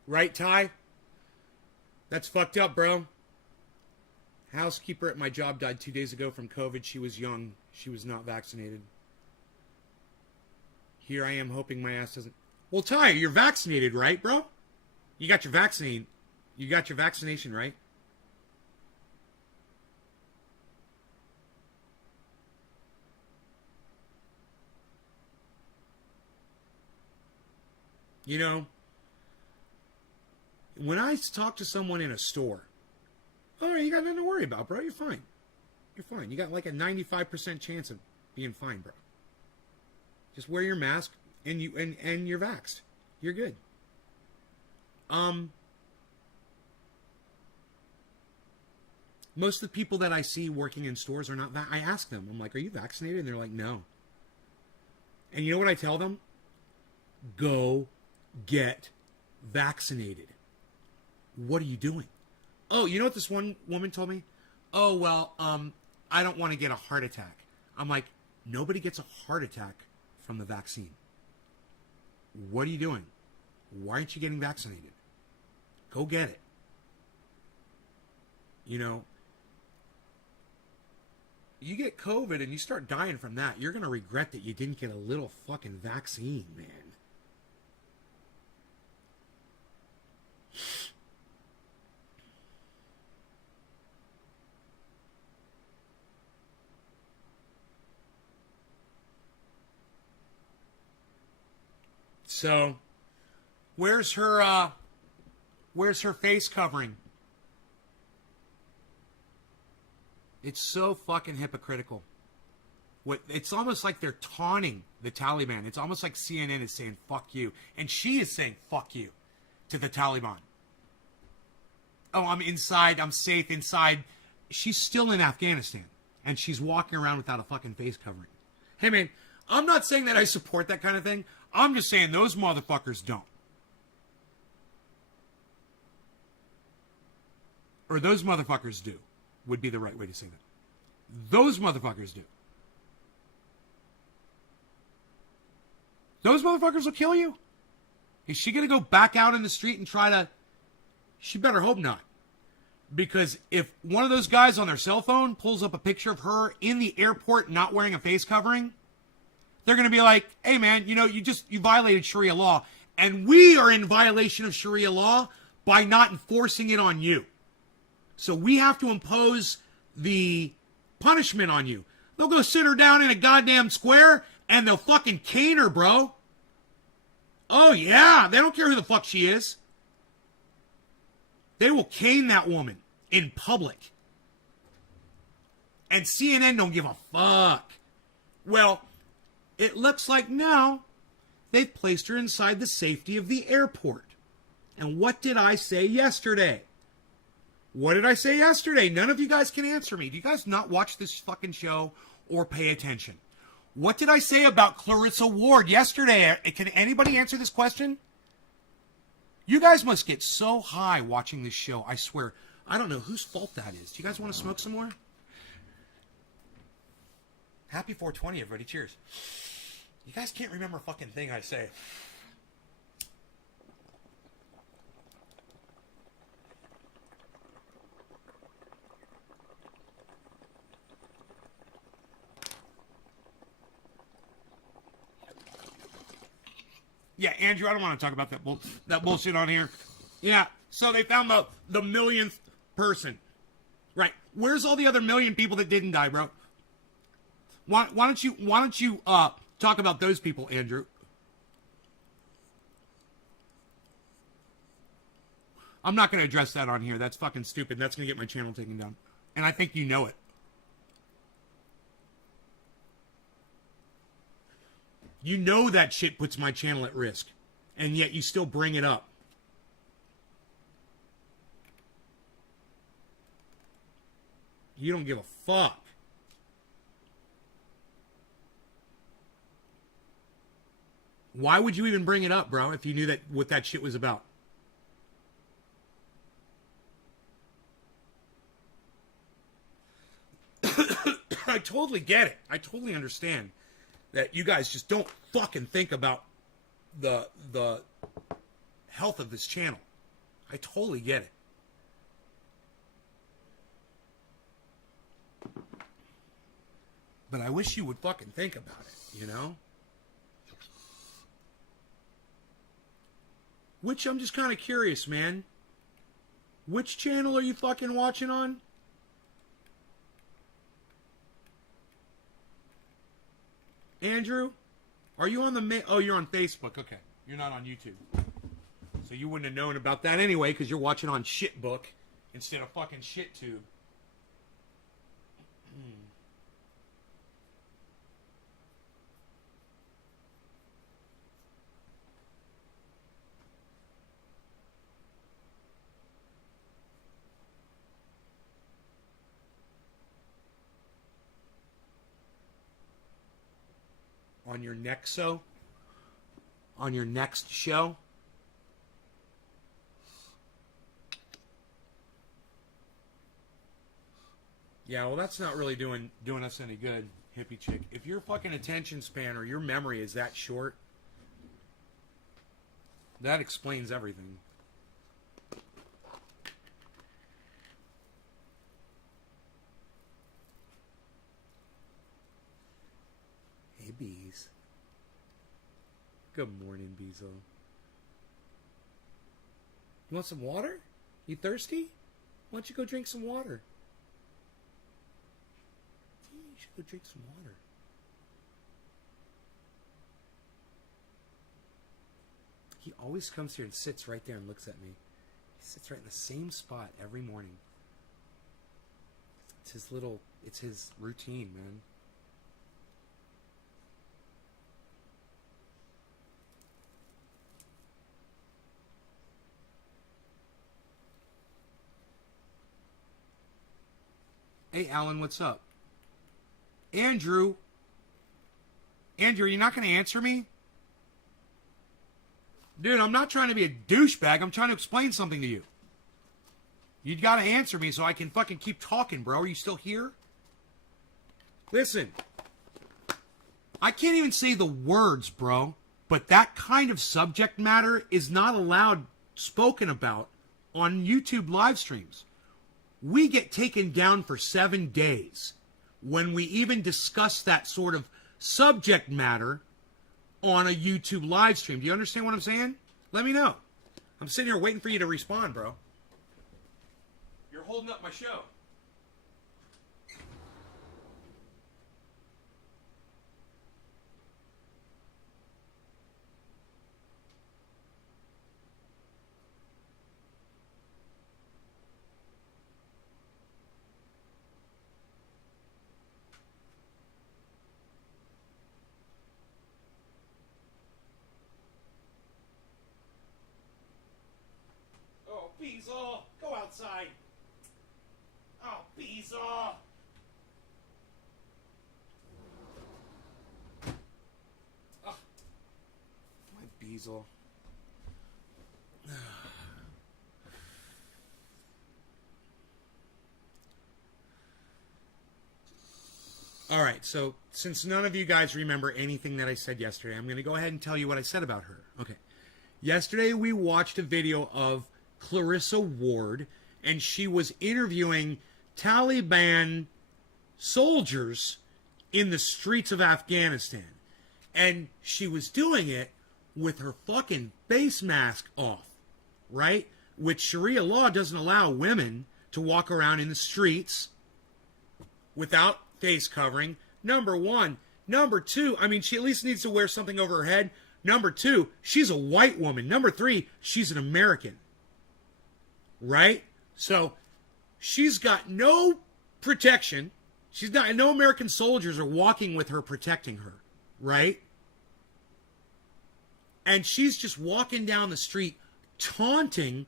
Right, Ty? That's fucked up, bro. Housekeeper at my job died 2 days ago from COVID. She was young. She was not vaccinated. Here I am hoping my ass doesn't... Well, Ty, you're vaccinated, right, bro? You got your vaccine. You got your vaccination, right? When I talk to someone in a store, all right, you got nothing to worry about, bro. You're fine. You're fine. You got like a 95% chance of being fine, bro. Just wear your mask and you're vaxxed. You're good. Most of the people that I see working in stores are not I ask them, I'm like, are you vaccinated? And they're like, no. And you know what I tell them? Go get vaccinated. What are you doing? Oh, you know what this one woman told me? Oh, well, I don't want to get a heart attack. I'm like, nobody gets a heart attack from the vaccine. What are you doing? Why aren't you getting vaccinated? Go get it. You know, you get COVID and you start dying from that, you're going to regret that you didn't get a little fucking vaccine, man. So, where's her face covering? It's so fucking hypocritical. It's almost like they're taunting the Taliban. It's almost like CNN is saying fuck you, and she is saying fuck you to the Taliban. Oh, I'm inside, I'm safe inside. She's still in Afghanistan, and she's walking around without a fucking face covering. Hey man, I'm not saying that I support that kind of thing. I'm just saying those motherfuckers don't. Or those motherfuckers do, would be the right way to say that. Those motherfuckers do. Those motherfuckers will kill you. Is she going to go back out in the street and try to... She better hope not. Because if one of those guys on their cell phone pulls up a picture of her in the airport not wearing a face covering, they're going to be like, hey man, you know, you violated Sharia law. And we are in violation of Sharia law by not enforcing it on you. So we have to impose the punishment on you. They'll go sit her down in a goddamn square and they'll fucking cane her, bro. Oh yeah, they don't care who the fuck she is. They will cane that woman in public. And CNN don't give a fuck. Well, it looks like now they've placed her inside the safety of the airport. And what did I say yesterday? What did I say yesterday? None of you guys can answer me. Do you guys not watch this fucking show or pay attention? What did I say about Clarissa Ward yesterday? Can anybody answer this question? You guys must get so high watching this show. I swear. I don't know whose fault that is. Do you guys want to smoke some more? Happy 420, everybody. Cheers. You guys can't remember a fucking thing I say. Yeah, Andrew, I don't want to talk about that bullshit on here. Yeah, so they found the millionth person. Right. Where's all the other million people that didn't die, bro? Why don't you talk about those people, Andrew? I'm not going to address that on here. That's fucking stupid. That's going to get my channel taken down. And I think you know it. You know that shit puts my channel at risk. And yet you still bring it up. You don't give a fuck. Why would you even bring it up, bro, if you knew that what that shit was about? I totally get it. I totally understand that you guys just don't fucking think about the health of this channel. I totally get it. But I wish you would fucking think about it, you know? Which I'm just kind of curious, man. Which channel are you fucking watching on? Andrew? Are you on the... Oh, you're on Facebook. Okay. You're not on YouTube. So you wouldn't have known about that anyway because you're watching on Shitbook instead of fucking ShitTube. On your Nexo? On your next show? Yeah, well, that's not really doing us any good. Hippie chick. If your fucking attention span or your memory is that short, that explains everything. Hey, bees. Good morning, Beezo. You want some water? You thirsty? Why don't you go drink some water? Yeah, you should go drink some water. He always comes here and sits right there and looks at me. He sits right in the same spot every morning. It's his routine, man. Hey, Alan, what's up? Andrew, you're not going to answer me? Dude, I'm not trying to be a douchebag. I'm trying to explain something to you. You got to answer me so I can fucking keep talking, bro. Are you still here? Listen, I can't even say the words, bro, but that kind of subject matter is not allowed spoken about on YouTube live streams. We get taken down for 7 days when we even discuss that sort of subject matter on a YouTube live stream. Do you understand what I'm saying? Let me know. I'm sitting here waiting for you to respond, bro. You're holding up my show. Oh, Beezel, go outside. Oh, Beezel. Oh, my Beezel. All right, so since none of you guys remember anything that I said yesterday, I'm going to go ahead and tell you what I said about her. Okay. Yesterday we watched a video of Clarissa Ward, and she was interviewing Taliban soldiers in the streets of Afghanistan. And she was doing it with her fucking face mask off, right? Which Sharia law doesn't allow women to walk around in the streets without face covering. Number one. Number two, I mean, she at least needs to wear something over her head. Number two, she's a white woman. Number three, she's an American. Right? So she's got no protection. No American soldiers are walking with her, protecting her. Right? And she's just walking down the street taunting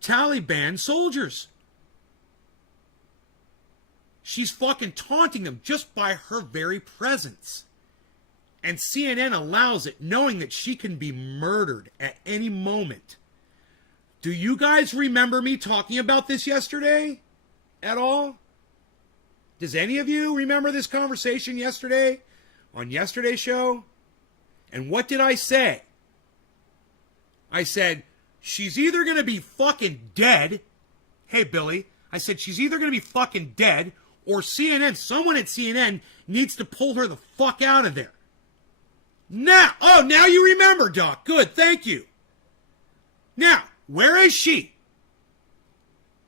Taliban soldiers. She's fucking taunting them just by her very presence. And CNN allows it, knowing that she can be murdered at any moment. Do you guys remember me talking about this yesterday at all? Does any of you remember this conversation yesterday on yesterday's show? And what did I say? I said, she's either going to be fucking dead. Hey, Billy. I said, she's either going to be fucking dead, or someone at CNN needs to pull her the fuck out of there. Now you remember, Doc. Good, thank you. Now, where is she?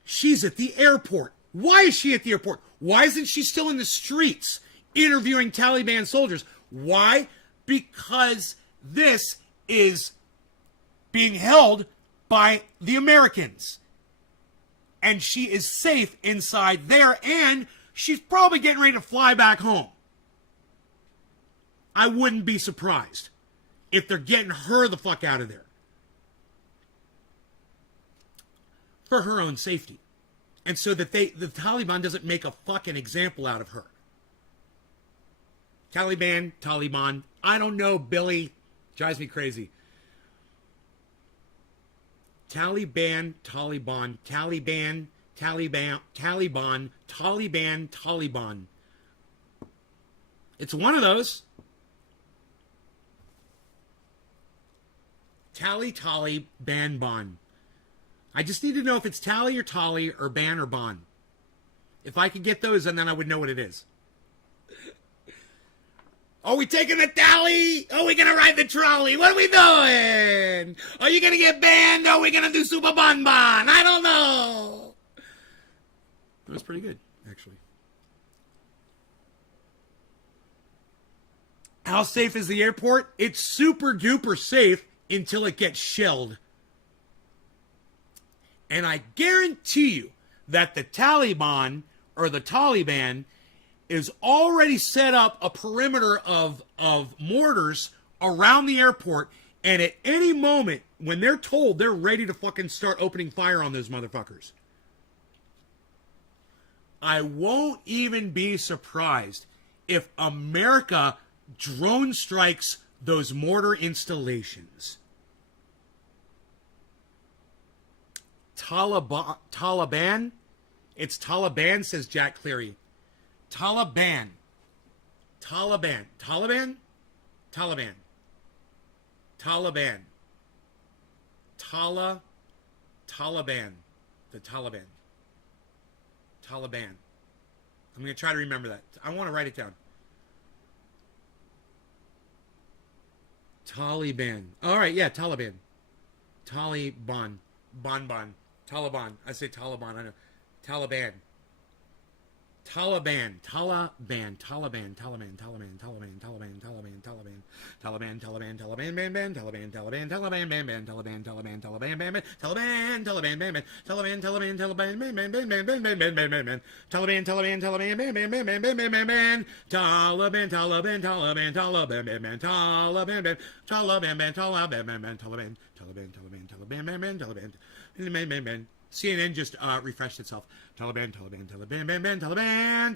She's at the airport. Why is she at the airport? Why isn't she still in the streets interviewing Taliban soldiers? Why? Because this is being held by the Americans. And she is safe inside there, and she's probably getting ready to fly back home. I wouldn't be surprised if they're getting her the fuck out of there. For her own safety. And so that the Taliban doesn't make a fucking example out of her. Taliban, I don't know, Billy. Drives me crazy. Taliban. It's one of those. Tally, ban, bon. I just need to know if it's tally or tolly or ban or bon. If I could get those, and then I would know what it is. Are we taking the tally? Are we gonna ride the trolley? What are we doing? Are you gonna get banned? Or are we gonna do super bon bon? I don't know. That was pretty good, actually. How safe is the airport? It's super duper safe until it gets shelled. And I guarantee you that the Taliban or the Taliban is already set up a perimeter of mortars around the airport, and at any moment when they're told, they're ready to fucking start opening fire on those motherfuckers. I won't even be surprised if America drone strikes those mortar installations. Taliban? It's Taliban, says Jack Cleary. Taliban. Taliban. Taliban? Taliban. Taliban. Taliban. The Taliban. Taliban. I'm going to try to remember that. I want to write it down. Taliban. All right, yeah, Taliban. Taliban. Bon. Taliban. I say Taliban. I know. Taliban. Taliban. Taliban. Ban. Taliban. Ban. Taliban. Ban. CNN just refreshed itself. Taliban, ban, Taliban, ban, Taliban,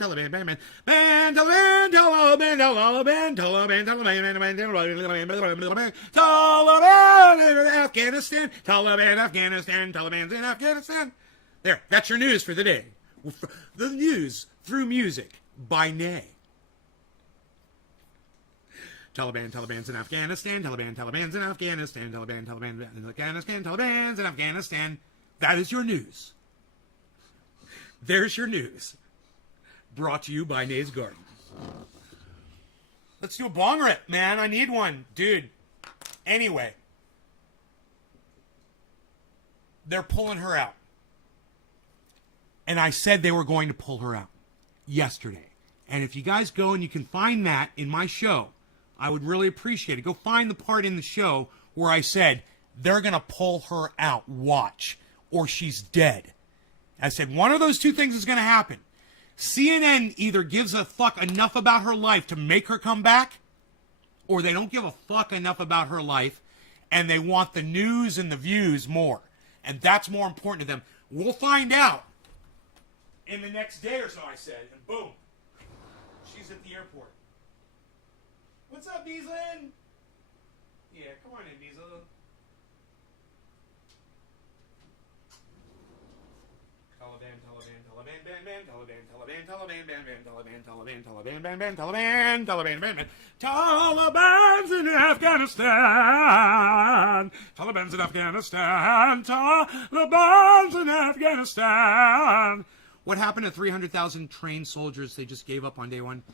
in Afghanistan, Taliban's in Afghanistan. There, that's your news for the day. The news through music by Nay. Taliban's in Afghanistan, Taliban's in Afghanistan, Taliban's in Afghanistan, Taliban's in Afghanistan. That is your news. There's your news. Brought to you by Nay's Garden. Let's do a bong rip, man. I need one. Dude. Anyway. They're pulling her out. And I said they were going to pull her out yesterday. And if you guys go and you can find that in my show, I would really appreciate it. Go find the part in the show where I said, they're going to pull her out. Watch. Or she's dead. I said, one of those two things is going to happen. CNN either gives a fuck enough about her life to make her come back, or they don't give a fuck enough about her life, and they want the news and the views more. And that's more important to them. We'll find out in the next day or so, I said. And boom, she's at the airport. What's up, Beaslin? Yeah, come on in, Beaslin. Taliban's in Afghanistan. Taliban's in Afghanistan. Taliban's in Afghanistan. What happened to 300,000 trained soldiers they just gave up on day one?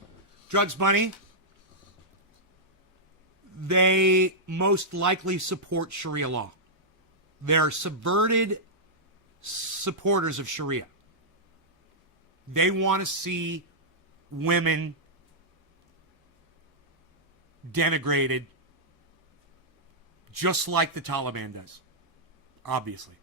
Drugs Bunny. They most likely support Sharia law. They're subverted supporters of Sharia. They want to see women denigrated just like the Taliban does, obviously.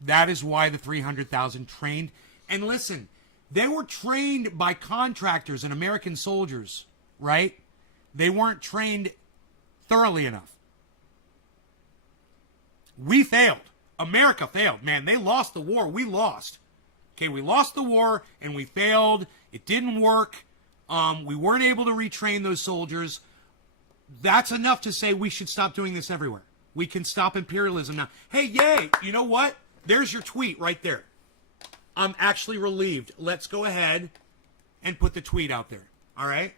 That is why the 300,000 trained. And listen, they were trained by contractors and American soldiers, right? They weren't trained thoroughly enough. We failed. America failed. Man, they lost the war. We lost. Okay, we lost the war and we failed. It didn't work. We weren't able to retrain those soldiers. That's enough to say we should stop doing this everywhere. We can stop imperialism now. Hey, yay! You know what? There's your tweet right there. I'm actually relieved. Let's go ahead and put the tweet out there. All right?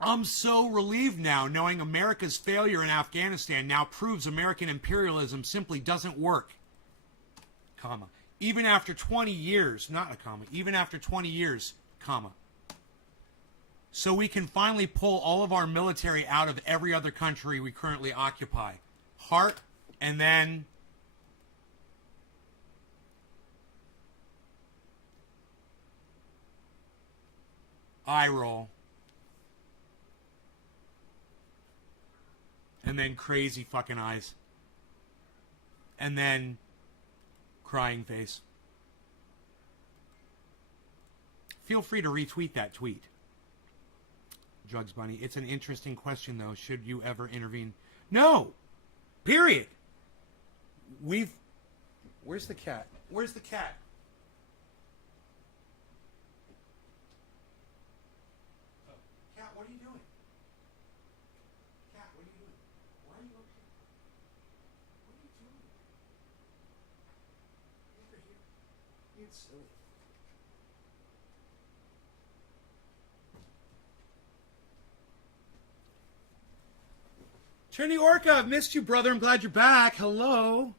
I'm so relieved now knowing America's failure in Afghanistan now proves American imperialism simply doesn't work. Comma. Even after 20 years, not a comma, even after 20 years, comma. So we can finally pull all of our military out of every other country we currently occupy. Heart, and then eye roll. And then crazy fucking eyes. And then crying face. Feel free to retweet that tweet. Drugs Bunny. It's an interesting question, though. Should you ever intervene? No! Period. Where's the cat? Where's the cat? Oh, cat, what are you doing? Cat, what are you doing? Why are you up here? What are you doing? Over here. It's silly. Trini Orca, I've missed you, brother. I'm glad you're back. Hello.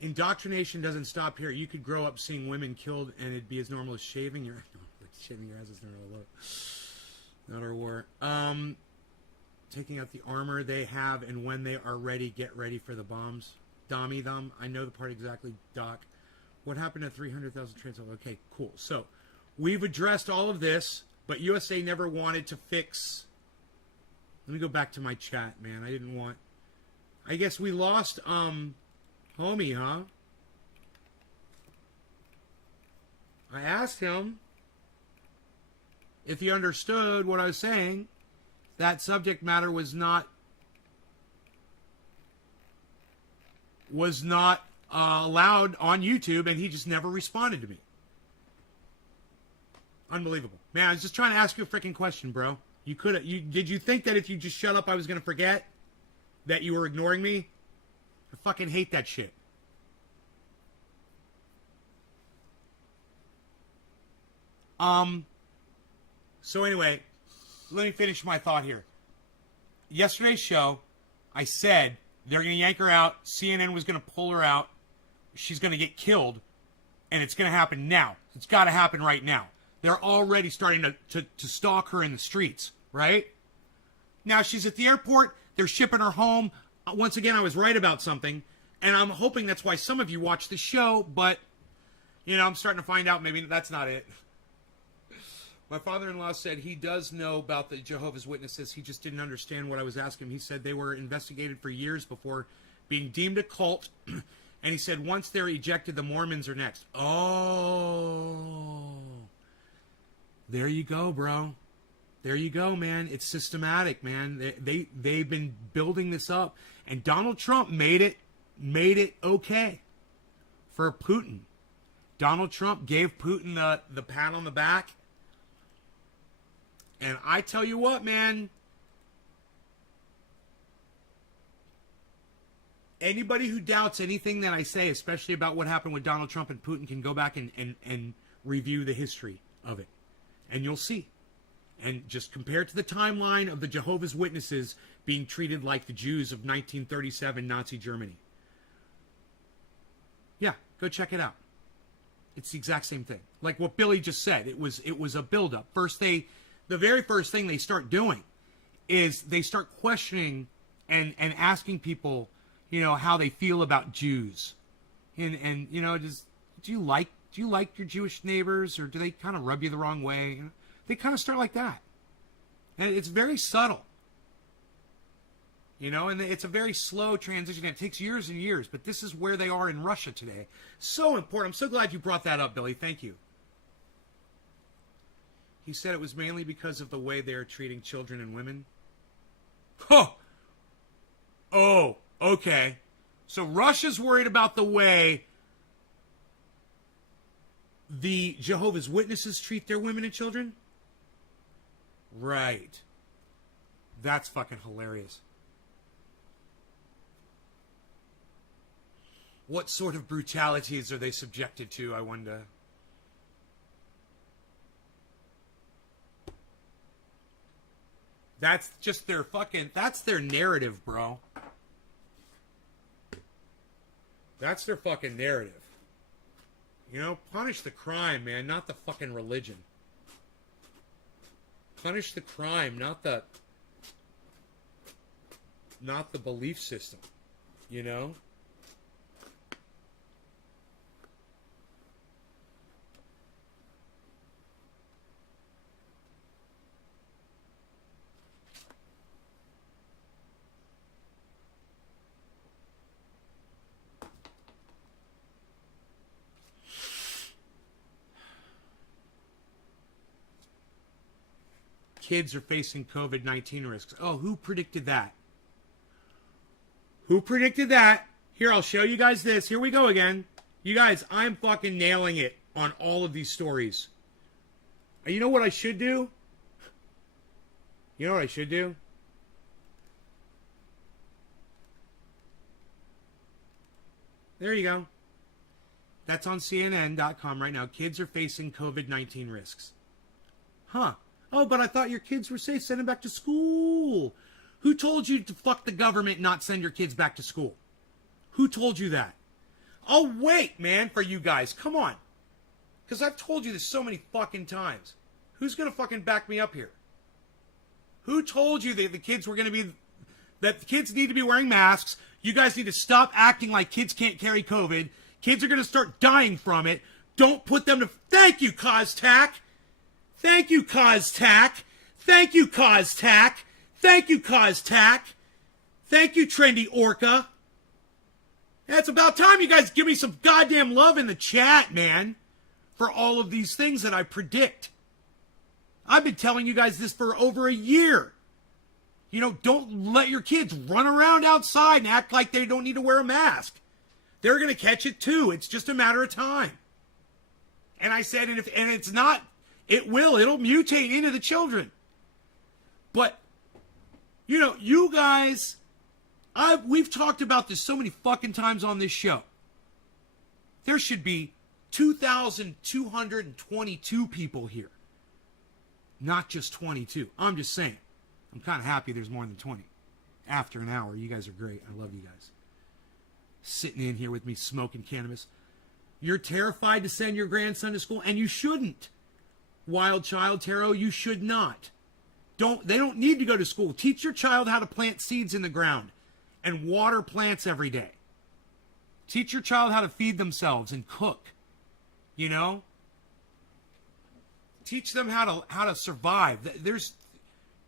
Indoctrination doesn't stop here. You could grow up seeing women killed and it'd be as normal as shaving your shaving your ass is not our war. Taking out the armor they have, and when they are ready, get ready for the bombs. Dommy them. I know the part exactly, Doc. What happened to 300,000 trans? Okay, cool. So we've addressed all of this. But USA never wanted to fix... Let me go back to my chat, man. I didn't want... I guess we lost, Homie, huh? I asked him if he understood what I was saying. That subject matter was not allowed on YouTube, and he just never responded to me. Unbelievable. Man, I was just trying to ask you a freaking question, bro. Did you think that if you just shut up I was going to forget that you were ignoring me? I fucking hate that shit. So anyway, let me finish my thought here. Yesterday's show, I said they're going to yank her out. CNN was going to pull her out. She's going to get killed. And it's going to happen now. It's got to happen right now. They're already starting to stalk her in the streets, right? Now she's at the airport. They're shipping her home. Once again, I was right about something. And I'm hoping that's why some of you watch the show. But, you know, I'm starting to find out maybe that's not it. My father-in-law said he does know about the Jehovah's Witnesses. He just didn't understand what I was asking him. He said they were investigated for years before being deemed a cult. And he said once they're ejected, the Mormons are next. Oh... There you go, bro. There you go, man. It's systematic, man. They've been building this up, and Donald Trump made it okay for Putin. Donald Trump gave Putin the pat on the back, and I tell you what, man. Anybody who doubts anything that I say, especially about what happened with Donald Trump and Putin, can go back and review the history of it. And you'll see. And just compare it to the timeline of the Jehovah's Witnesses being treated like the Jews of 1937 Nazi Germany. Yeah, go check it out. It's the exact same thing. Like what Billy just said, it was a buildup. The very first thing they start doing is they start questioning and asking people, you know, how they feel about Jews. And you know, do you like your Jewish neighbors, or do they kind of rub you the wrong way? You know, they kind of start like that. And it's very subtle. You know, and it's a very slow transition. It takes years and years, but this is where they are in Russia today. So important. I'm so glad you brought that up, Billy. Thank you. He said it was mainly because of the way they are treating children and women. Oh, okay. So Russia's worried about the way the Jehovah's Witnesses treat their women and children? Right. That's fucking hilarious. What sort of brutalities are they subjected to, I wonder? That's just their that's their narrative, bro. That's their fucking narrative. You know, punish the crime, man, not the fucking religion. Punish the crime, not the belief system, you know? Kids are facing COVID-19 risks. Oh, who predicted that? Who predicted that? Here, I'll show you guys this. Here we go again. You guys, I'm fucking nailing it on all of these stories. And you know what I should do? You know what I should do? There you go. That's on CNN.com right now. Kids are facing COVID-19 risks. Huh. Oh, but I thought your kids were safe. Send them back to school. Who told you to fuck the government and not send your kids back to school? Who told you that? I'll wait, man, for you guys. Come on. Because I've told you this so many fucking times. Who's going to fucking back me up here? Who told you that the kids were going to be... that the kids need to be wearing masks? You guys need to stop acting like kids can't carry COVID. Kids are going to start dying from it. Don't put them to... Thank you, Koztak. Thank you, Koztak. Thank you, Koztak. Thank you, Koztak. Thank you, Trendy Orca. Yeah, it's about time you guys give me some goddamn love in the chat, man, for all of these things that I predict. I've been telling you guys this for over a year. You know, don't let your kids run around outside and act like they don't need to wear a mask. They're going to catch it too. It's just a matter of time. And I said, and it's not... It'll mutate into the children. But, you know, you guys, we've talked about this so many fucking times on this show. There should be 2,222 people here. Not just 22. I'm just saying. I'm kind of happy there's more than 20. After an hour, you guys are great. I love you guys. Sitting in here with me smoking cannabis. You're terrified to send your grandson to school, and you shouldn't. Wild child, Taro, you should not. They don't need to go to school. Teach your child how to plant seeds in the ground and water plants every day. Teach your child how to feed themselves and cook. You know? Teach them how to survive.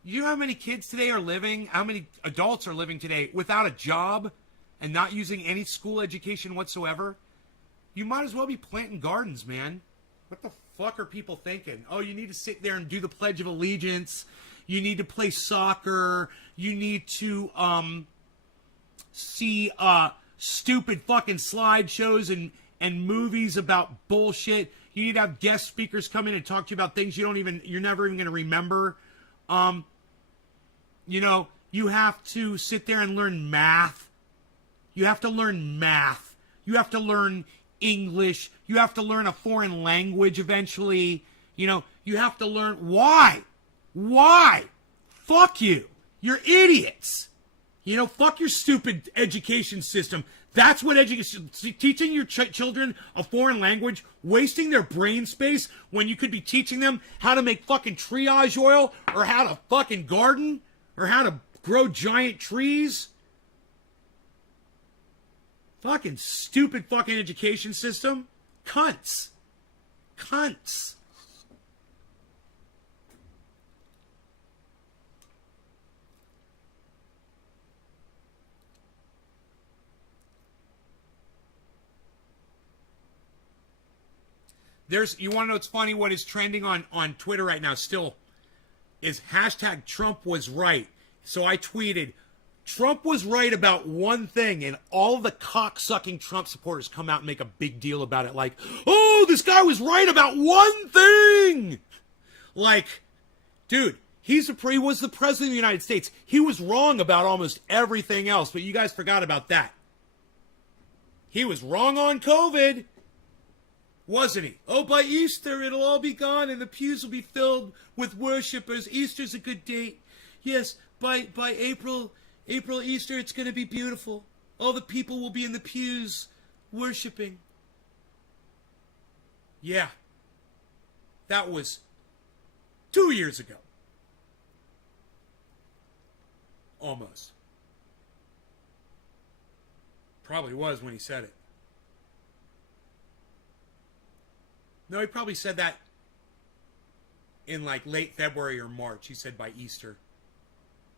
You know how many kids today are living, how many adults are living today without a job and not using any school education whatsoever? You might as well be planting gardens, man. What the fuck are people thinking? Oh, you need to sit there and do the Pledge of Allegiance. You need to play soccer. You need to see stupid fucking slideshows and movies about bullshit. You need to have guest speakers come in and talk to you about things you're never even going to remember. You know, you have to sit there and learn math. You have to learn math. You have to learn English. You have to learn a foreign language eventually. You know, you have to learn why. Why? Fuck you. You're idiots. You know, fuck your stupid education system. That's what education, teaching your children a foreign language, wasting their brain space when you could be teaching them how to make fucking triage oil or how to fucking garden or how to grow giant trees. Fucking stupid fucking education system. Cunts. Cunts. You want to know what's funny? What is trending on Twitter right now still is hashtag Trump was right. So I tweeted, Trump was right about one thing, and all the cock-sucking Trump supporters come out and make a big deal about it. Like, oh, this guy was right about one thing. Like, dude, he was the president of the United States. He was wrong about almost everything else, but you guys forgot about that. He was wrong on COVID. Wasn't he? Oh, by Easter, it'll all be gone and the pews will be filled with worshipers. Easter's a good date. Yes, by April, Easter, it's going to be beautiful. All the people will be in the pews worshiping. Yeah. That was 2 years ago. Almost. Probably was when he said it. No, he probably said that in like late February or March. He said by Easter,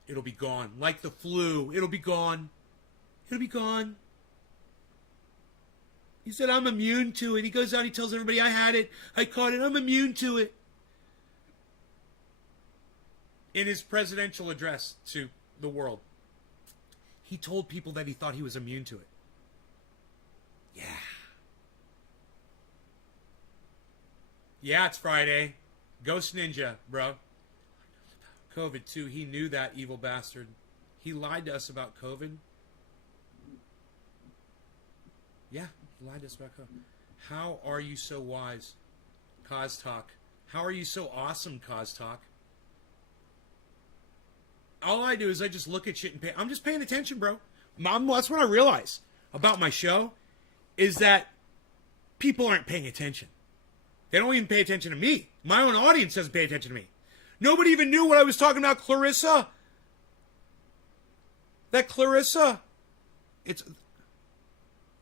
it'll be gone. Like the flu, it'll be gone. It'll be gone. He said, I'm immune to it. He goes out, he tells everybody, I had it, I caught it, I'm immune to it. In his presidential address to the world, he told people that he thought he was immune to it. Yeah. Yeah, it's Friday. Ghost Ninja, bro. COVID, too. He knew that, evil bastard. He lied to us about COVID. Yeah, he lied to us about COVID. How are you so wise, Costalk? How are you so awesome, Costalk? All I do is I just look at shit and pay. I'm just paying attention, bro. That's what I realize about my show, is that people aren't paying attention. They don't even pay attention to me. My own audience doesn't pay attention to me. Nobody even knew what I was talking about, Clarissa. That Clarissa. It's.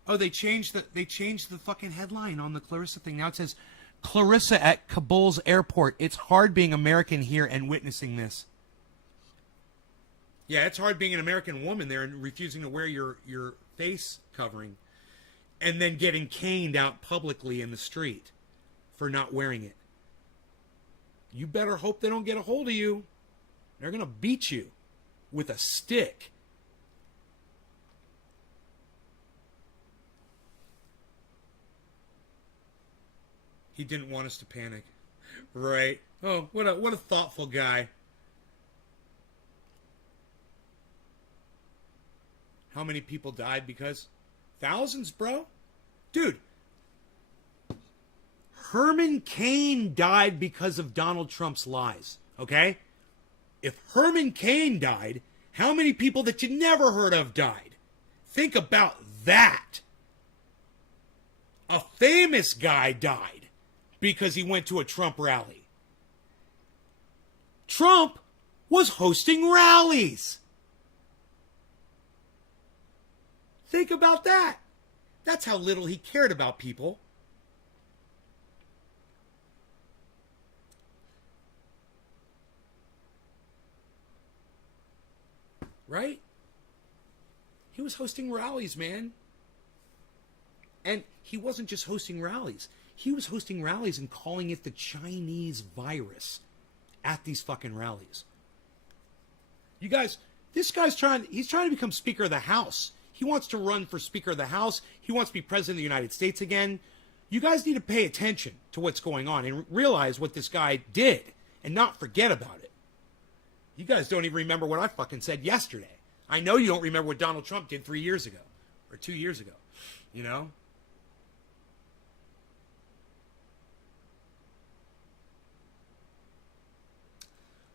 Oh, they changed the fucking headline on the Clarissa thing. Now it says, Clarissa at Kabul's airport. It's hard being American here and witnessing this. Yeah, it's hard being an American woman there and refusing to wear your face covering. And then getting caned out publicly in the street for not wearing it. You better hope they don't get a hold of you. They're going to beat you with a stick. He didn't want us to panic. Right. Oh, what a thoughtful guy. How many people died because? Thousands, bro. Dude. Herman Cain died because of Donald Trump's lies, okay? If Herman Cain died, how many people that you never heard of died? Think about that. A famous guy died because he went to a Trump rally. Trump was hosting rallies. Think about that. That's how little he cared about people. Right? He was hosting rallies, man. And he wasn't just hosting rallies. He was hosting rallies and calling it the Chinese virus at these fucking rallies. You guys, he's trying to become Speaker of the House. He wants to run for Speaker of the House. He wants to be President of the United States again. You guys need to pay attention to what's going on and realize what this guy did and not forget about it. You guys don't even remember what I fucking said yesterday. I know you don't remember what Donald Trump did 3 years ago or 2 years ago. You know?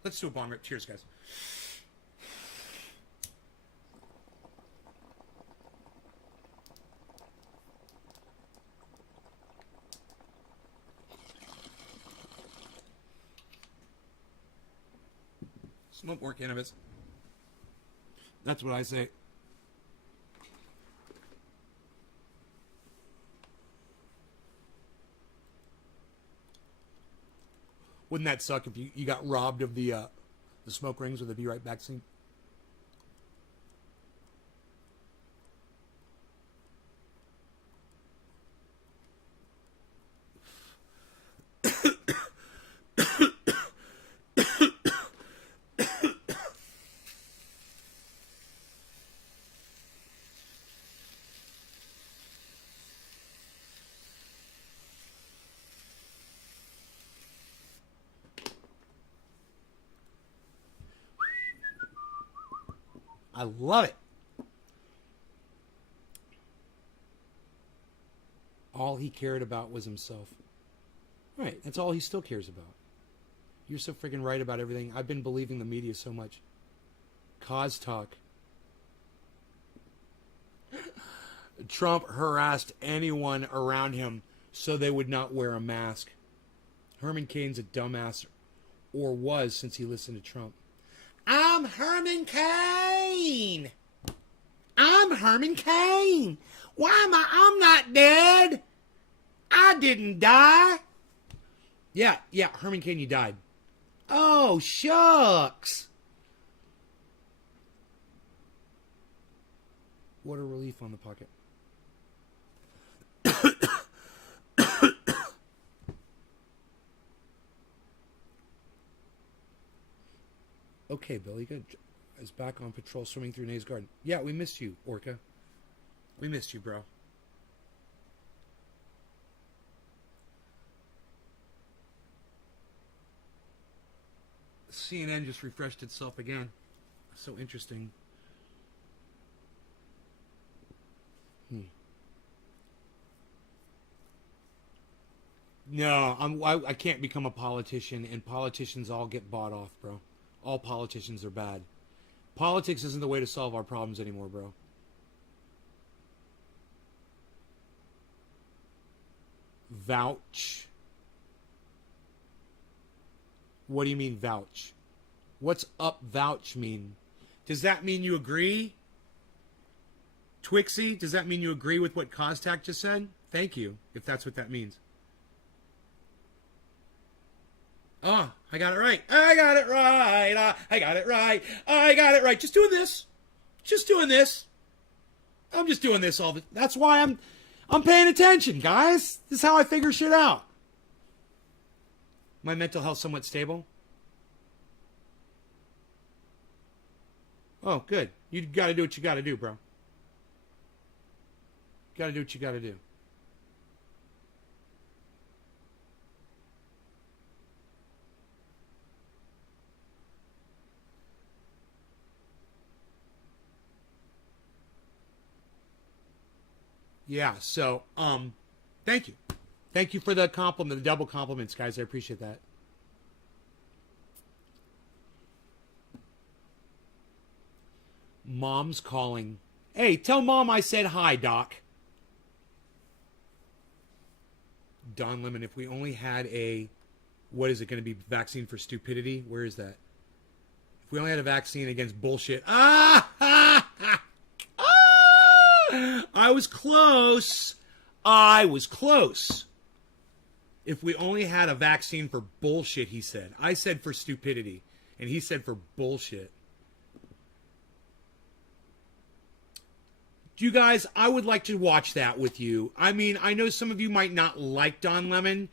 Let's do a bong rip. Cheers, guys. Smoke more cannabis. That's what I say. Wouldn't that suck if you got robbed of the smoke rings or the Be Right Back scene? I love it. All he cared about was himself. Right, that's all he still cares about. You're so freaking right about everything. I've been believing the media so much. Cause talk. Trump harassed anyone around him so they would not wear a mask. Herman Cain's a dumbass, or was since he listened to Trump. I'm Herman Cain. I'm Herman Cain. Why am I? I'm not dead. I didn't die. Yeah, Herman Cain, you died. Oh, shucks. What a relief on the pocket. Okay, Billy, good. Is back on patrol swimming through Nays Garden. Yeah, we missed you, Orca. We missed you, bro. CNN just refreshed itself again. So interesting. No, I can't become a politician, and politicians all get bought off, bro. All politicians are bad. Politics isn't the way to solve our problems anymore, bro. Vouch. What do you mean, vouch? What's up, vouch mean? Does that mean you agree? Twixie, does that mean you agree with what Costac just said? Thank you, if that's what that means. Oh, I got it right. I got it right. I got it right. I got it right. Just doing this. Just doing this. I'm just doing this all the... That's why I'm paying attention, guys. This is how I figure shit out. My mental health somewhat stable. Oh, good. You got to do what you got to do, bro. Got to do what you got to do. Yeah, so, thank you. Thank you for the compliment, the double compliments, guys. I appreciate that. Mom's calling. Hey, tell Mom I said hi, Doc. Don Lemon, if we only had a, what is it going to be, vaccine for stupidity? Where is that? If we only had a vaccine against bullshit. I was close. I was close. If we only had a vaccine for bullshit, he said. I said for stupidity, and he said for bullshit. You guys, I would like to watch that with you. I mean, I know some of you might not like Don Lemon,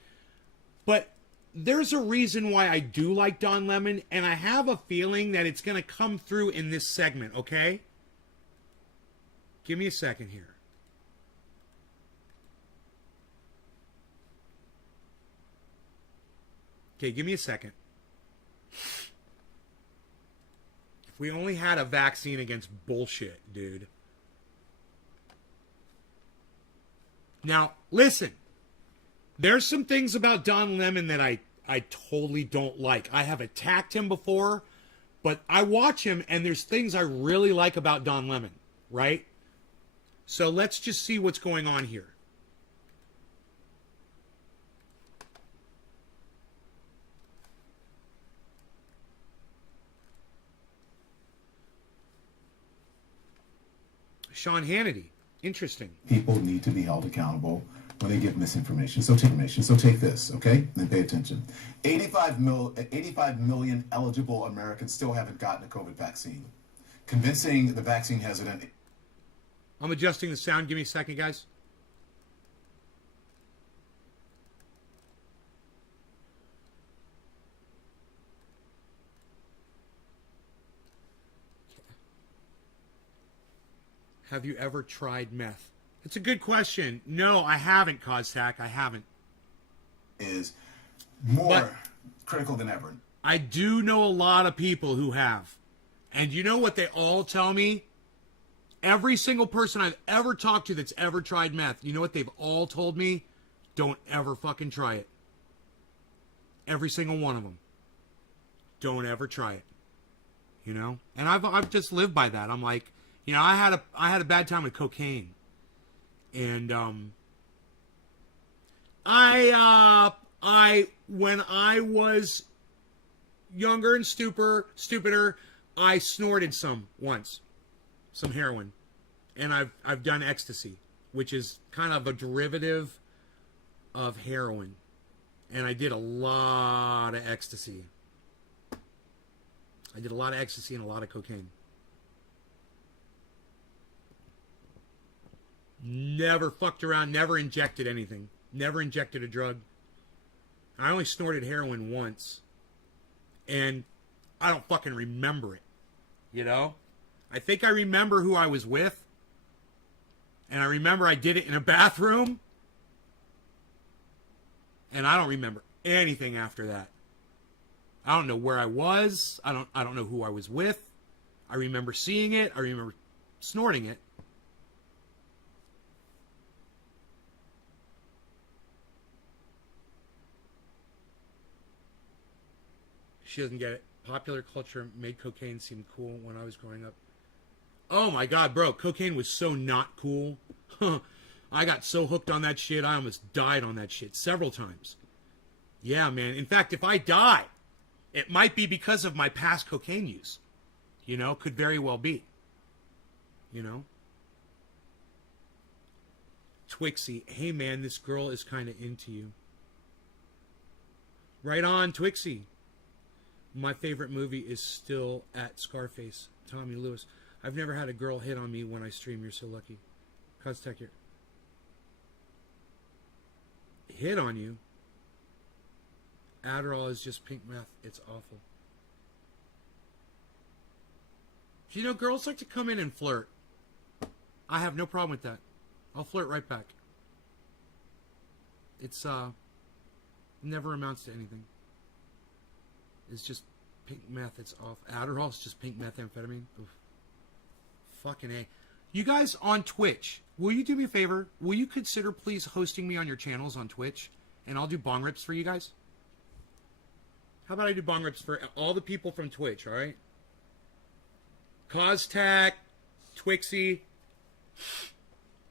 but there's a reason why I do like Don Lemon, and I have a feeling that it's going to come through in this segment, okay? Give me a second here. Okay, give me a second. If we only had a vaccine against bullshit, dude. Now, listen. There's some things about Don Lemon that I I totally don't like. I have attacked him before, but I watch him and there's things I really like about Don Lemon, right? So let's just see what's going on here. Sean Hannity. Interesting. People need to be held accountable when they give misinformation. So take this, okay? And pay attention. 85 million eligible Americans still haven't gotten a COVID vaccine. Convincing the vaccine hesitant. I'm adjusting the sound. Give me a second, guys. Have you ever tried meth? It's a good question. No, I haven't, Cossack. I haven't. Is more critical than ever. I do know a lot of people who have. And you know what they all tell me? Every single person I've ever talked to that's ever tried meth, you know what they've all told me? Don't ever fucking try it. Every single one of them. Don't ever try it. You know? And I've just lived by that. I'm like, you know, I had a bad time with cocaine. And when I was younger and stupider, I snorted some heroin, and I've done ecstasy, which is kind of a derivative of heroin, and I did a lot of ecstasy. I did a lot of ecstasy and a lot of cocaine. Never fucked around, never injected anything, never injected a drug. I only snorted heroin once, and I don't fucking remember it, you know? I think I remember who I was with, and I remember I did it in a bathroom, and I don't remember anything after that. I don't know where I was. I don't know who I was with. I remember seeing it. I remember snorting it. She doesn't get it. Popular culture made cocaine seem cool when I was growing up. Oh my God, bro. Cocaine was so not cool. I got so hooked on that shit, I almost died on that shit several times. Yeah, man. In fact, if I die, it might be because of my past cocaine use. You know, could very well be. You know? Twixie. Hey, man, this girl is kind of into you. Right on, Twixie. My favorite movie is still at Scarface, Tommy Lewis. I've never had a girl hit on me when I stream. You're so lucky. Costek here. Hit on you? Adderall is just pink meth. It's awful. You know, girls like to come in and flirt. I have no problem with that. I'll flirt right back. It's, never amounts to anything. It's just pink meth. It's off. Adderall's just pink methamphetamine. Oof. Fucking A. You guys on Twitch, will you do me a favor? Will you consider please hosting me on your channels on Twitch? And I'll do bong rips for you guys? How about I do bong rips for all the people from Twitch, alright? Costak, Twixie.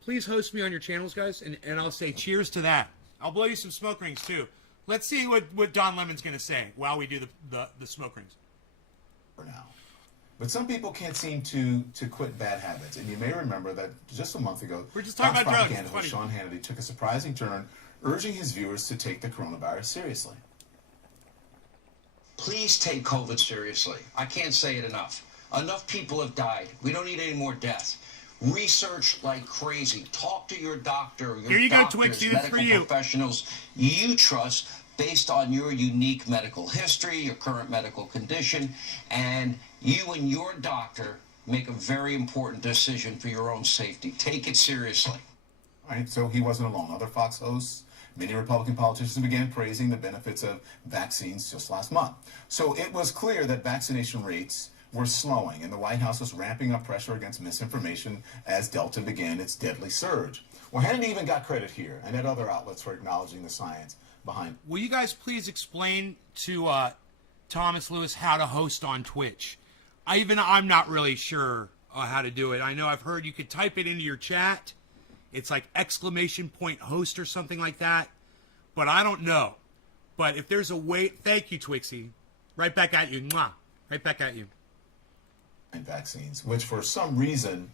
Please host me on your channels, guys. And I'll say cheers to that. I'll blow you some smoke rings, too. Let's see what Don Lemon's going to say while we do the smoke rings. For now. But some people can't seem to quit bad habits. And you may remember that just a month ago, we're just talking about drugs. Propaganda host Sean Hannity took a surprising turn, urging his viewers to take the coronavirus seriously. Please take COVID seriously. I can't say it enough. Enough people have died. We don't need any more deaths. Research like crazy. Talk to your doctor, your Here you doctors, go, Twixie, medical professionals you trust based on your unique medical history, your current medical condition, and you and your doctor make a very important decision for your own safety. Take it seriously. All right, so he wasn't alone. Other Fox hosts, many Republican politicians began praising the benefits of vaccines just last month. So it was clear that vaccination rates were slowing, and the White House was ramping up pressure against misinformation as Delta began its deadly surge. Well, Hannity even got credit here and at other outlets for acknowledging the science. behind. Will you guys please explain to Thomas Lewis how to host on Twitch? I'm not really sure how to do it. I know I've heard you could type it into your chat. It's like !host or something like that. But I don't know. But if there's a way, thank you, Twixie. Right back at you. Mwah. Right back at you. Vaccines, which for some reason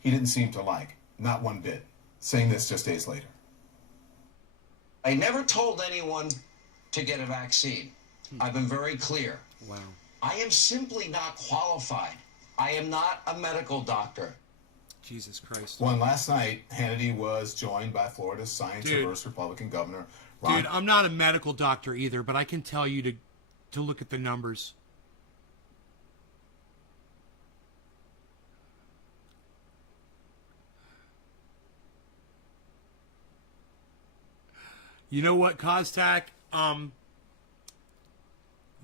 he didn't seem to like, not one bit. Saying this just days later. I never told anyone to get a vaccine. I've been very clear. Wow. I am simply not qualified. I am not a medical doctor. Jesus Christ. One last night, Hannity was joined by Florida's science-averse Republican governor, Ron. Dude, I'm not a medical doctor either, but I can tell you to look at the numbers. You know what, Kostak?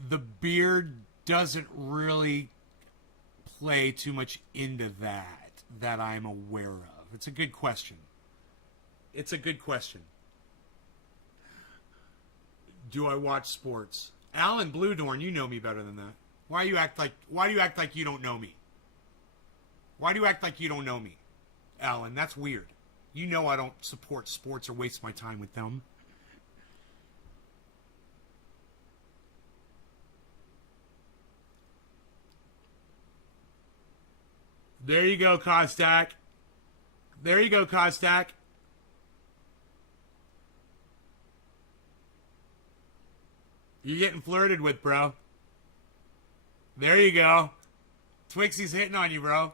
The beard doesn't really play too much into that I'm aware of. It's a good question. It's a good question. Do I watch sports? Alan Bluedorn, you know me better than that. Why do you act like you don't know me? Why do you act like you don't know me? Alan, that's weird. You know I don't support sports or waste my time with them. There you go, Kostak. There you go, Kostak. You're getting flirted with, bro. There you go. Twixie's hitting on you, bro.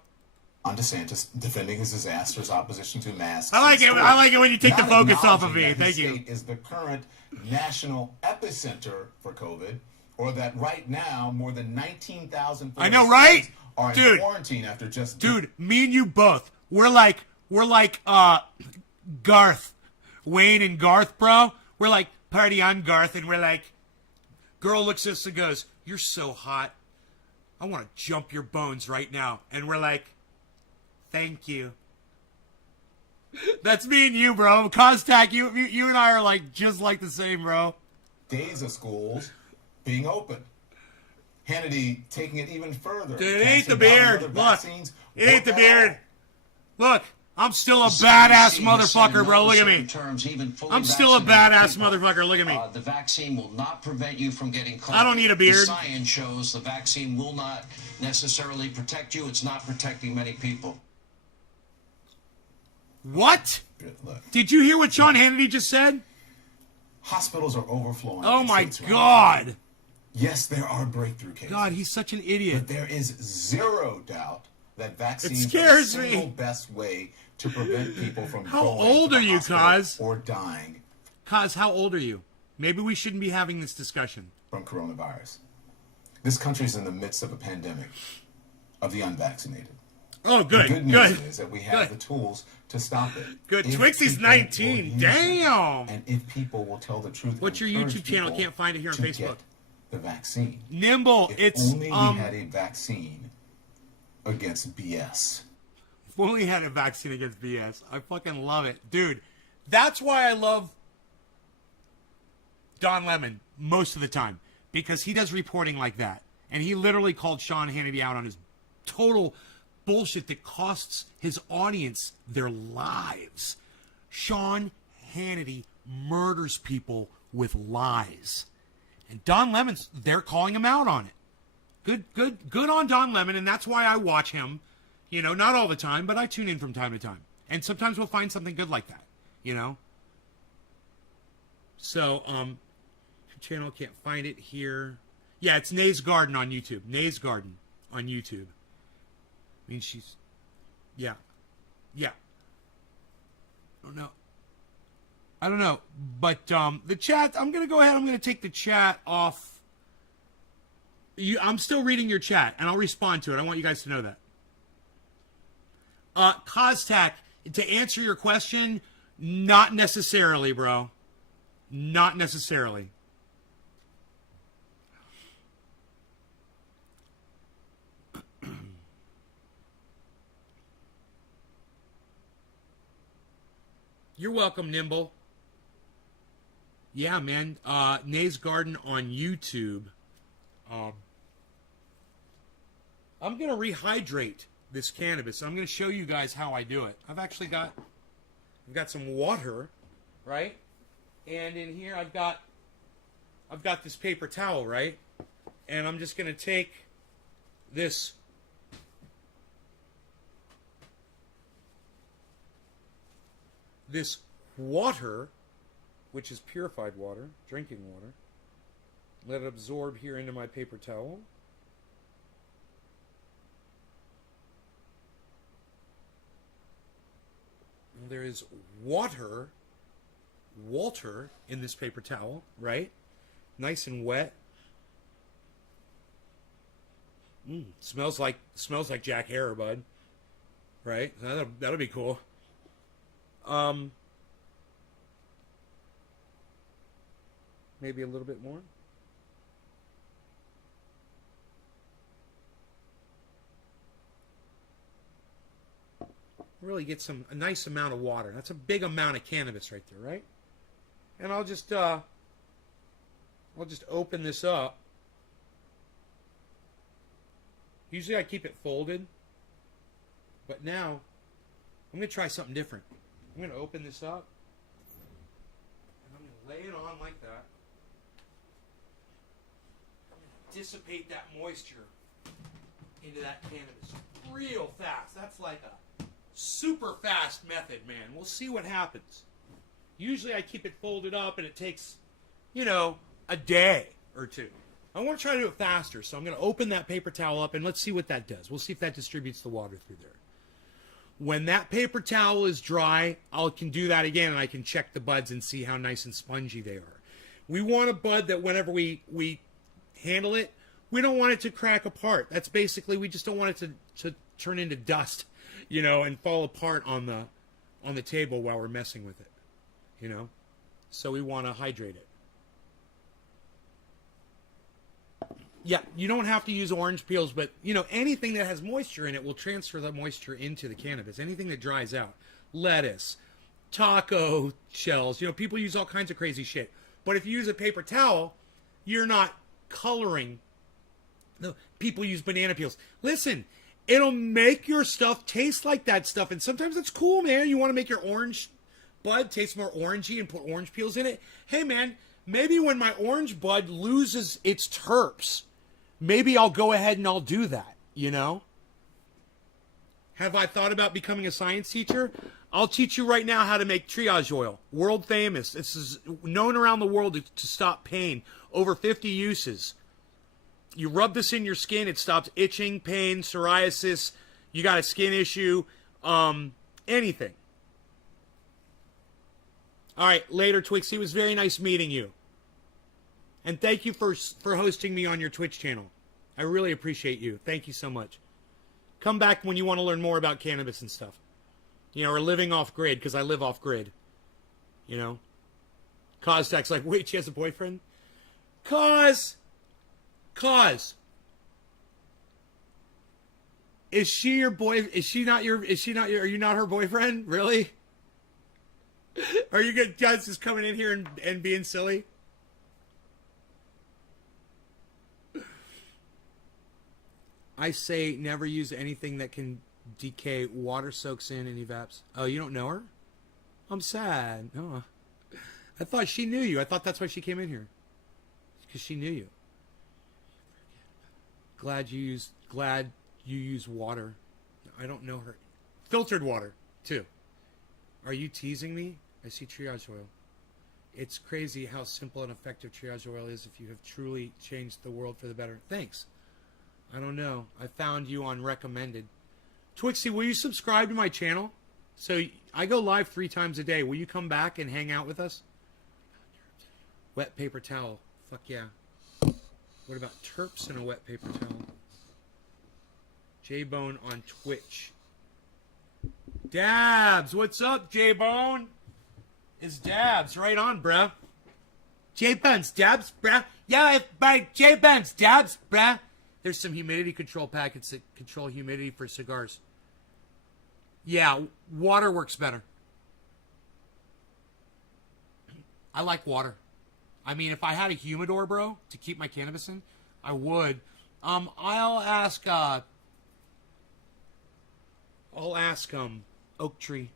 On DeSantis defending his disastrous opposition to masks. I like it. I like it when you take the Not focus off of acknowledging me. that his Thank you. state is the current national epicenter for COVID, or that right now more than 19,000 I know, right? are in Dude. quarantine after just Dude, me and you both. We're like Garth. Wayne and Garth, bro. We're like party on Garth, and we're like, girl looks at us and goes, "You're so hot. I want to jump your bones right now." And we're like, "Thank you." That's me and you, bro. Kostak, you and I are like just like the same, bro. days of schools being open. Hannity taking it even further. Dude, it ain't the casting doubt on beard. whether Look, vaccines it ain't the work at all. beard. Look, I'm still a The badass CDC has said motherfucker, bro. in Look at certain me. terms, even fully I'm still a vaccinated badass people, motherfucker. Look at me. The vaccine will not prevent you from getting COVID. I don't need a beard. The science shows the vaccine will not necessarily protect you. It's not protecting many people. What? Look, Did you hear what Sean Hannity just said? hospitals are overflowing. Oh in my states around God. the country. Yes, there are breakthrough cases. God, he's such an idiot. But there is zero doubt that vaccines scares are the me. single best way to prevent people from How going old to are the you, hospital Kaz? or dying Kaz, how old are you? Maybe we shouldn't be having this discussion. from coronavirus. This country is in the midst of a pandemic of the unvaccinated. Oh, good, The good news good. is that we have Good. the tools to stop it. Good. If Twixie's people will 19. use them, Damn. And if people will tell the truth. What's and your encourage YouTube channel? people Can't find it here on to Facebook. get the vaccine. Nimble, If it's only we had a vaccine against BS. If only had a vaccine against BS. I fucking love it. Dude, that's why I love Don Lemon most of the time. Because he does reporting like that. And he literally called Sean Hannity out on his total bullshit that costs his audience their lives. Sean Hannity murders people with lies. And Don Lemon's, they're calling him out on it. Good on Don Lemon, and that's why I watch him. You know, not all the time, but I tune in from time to time. And sometimes we'll find something good like that, you know? So, channel, can't find it here. Yeah, it's Nays Garden on YouTube. Nays Garden on YouTube. I mean, she's... Yeah. Yeah. I don't know. But the chat, I'm going to go ahead. I'm going to take the chat off. I'm still reading your chat, and I'll respond to it. I want you guys to know that. Koztak, to answer your question, not necessarily, bro. Not necessarily. You're welcome, Nimble. yeah, man. Nays Garden on YouTube. I'm gonna rehydrate this cannabis. I'm gonna show you guys how I do it. I've got some water, right? And in here I've got this paper towel, right? And I'm just gonna take this water, which is purified water, drinking water, let it absorb here into my paper towel. And there is Walter, in this paper towel, right? Nice and wet. Smells like Jack Herer, bud. Right? That'll be cool. Maybe a little bit more. Really get a nice amount of water. That's a big amount of cannabis right there, right? And I'll just open this up. Usually I keep it folded, but now I'm gonna try something different. I'm gonna open this up and I'm gonna lay it on like that. I'm gonna dissipate that moisture into that cannabis real fast. That's like a super fast method, man. We'll see what happens. Usually I keep it folded up and it takes, a day or two. I want to try to do it faster, so I'm going to open that paper towel up and let's see what that does. We'll see if that distributes the water through there. When that paper towel is dry, I can do that again and I can check the buds and see how nice and spongy they are. We want a bud that whenever we handle it, we don't want it to crack apart. That's basically, we just don't want it to turn into dust, and fall apart on the table while we're messing with it, So we want to hydrate it. Yeah, you don't have to use orange peels, but, anything that has moisture in it will transfer the moisture into the cannabis. Anything that dries out. Lettuce, taco shells, people use all kinds of crazy shit. But if you use a paper towel, you're not coloring. No, people use banana peels. Listen, it'll make your stuff taste like that stuff, and sometimes it's cool, man. You want to make your orange bud taste more orangey and put orange peels in it. Hey, man, maybe when my orange bud loses its terps, maybe I'll go ahead and I'll do that, Have I thought about becoming a science teacher? I'll teach you right now how to make triage oil. World famous. This is known around the world to stop pain. Over 50 uses. You rub this in your skin, it stops itching, pain, psoriasis, you got a skin issue, anything. All right, later, Twixie. It was very nice meeting you. And thank you for hosting me on your Twitch channel. I really appreciate you. Thank you so much. Come back when you want to learn more about cannabis and stuff. Or living off grid, because I live off grid. Koztek's like, wait, she has a boyfriend? Cause. Is she your boy? Are you not her boyfriend? Really? Are you guys just coming in here and being silly? I say never use anything that can decay. Water soaks in and evaps. Oh, you don't know her? I'm sad. Oh, I thought she knew you. I thought that's why she came in here. Because she knew you. Glad you use water. I don't know her. Filtered water, too. Are you teasing me? I see triage oil. It's crazy how simple and effective triage oil is if you have truly changed the world for the better. Thanks. I don't know. I found you on recommended. Twixie, will you subscribe to my channel? So I go live 3 times a day. Will you come back and hang out with us? Wet paper towel. Fuck yeah. What about terps in a wet paper towel? J-Bone on Twitch. Dabs, what's up, J-Bone? It's Dabs, right on, bruh. J-Bone's Dabs, bruh. Yeah, by J-Bone's Dabs, bruh. There's some humidity control packets that control humidity for cigars. Yeah, water works better. I like water. I mean, if I had a humidor, bro, to keep my cannabis in, I would. I'll ask Oak Tree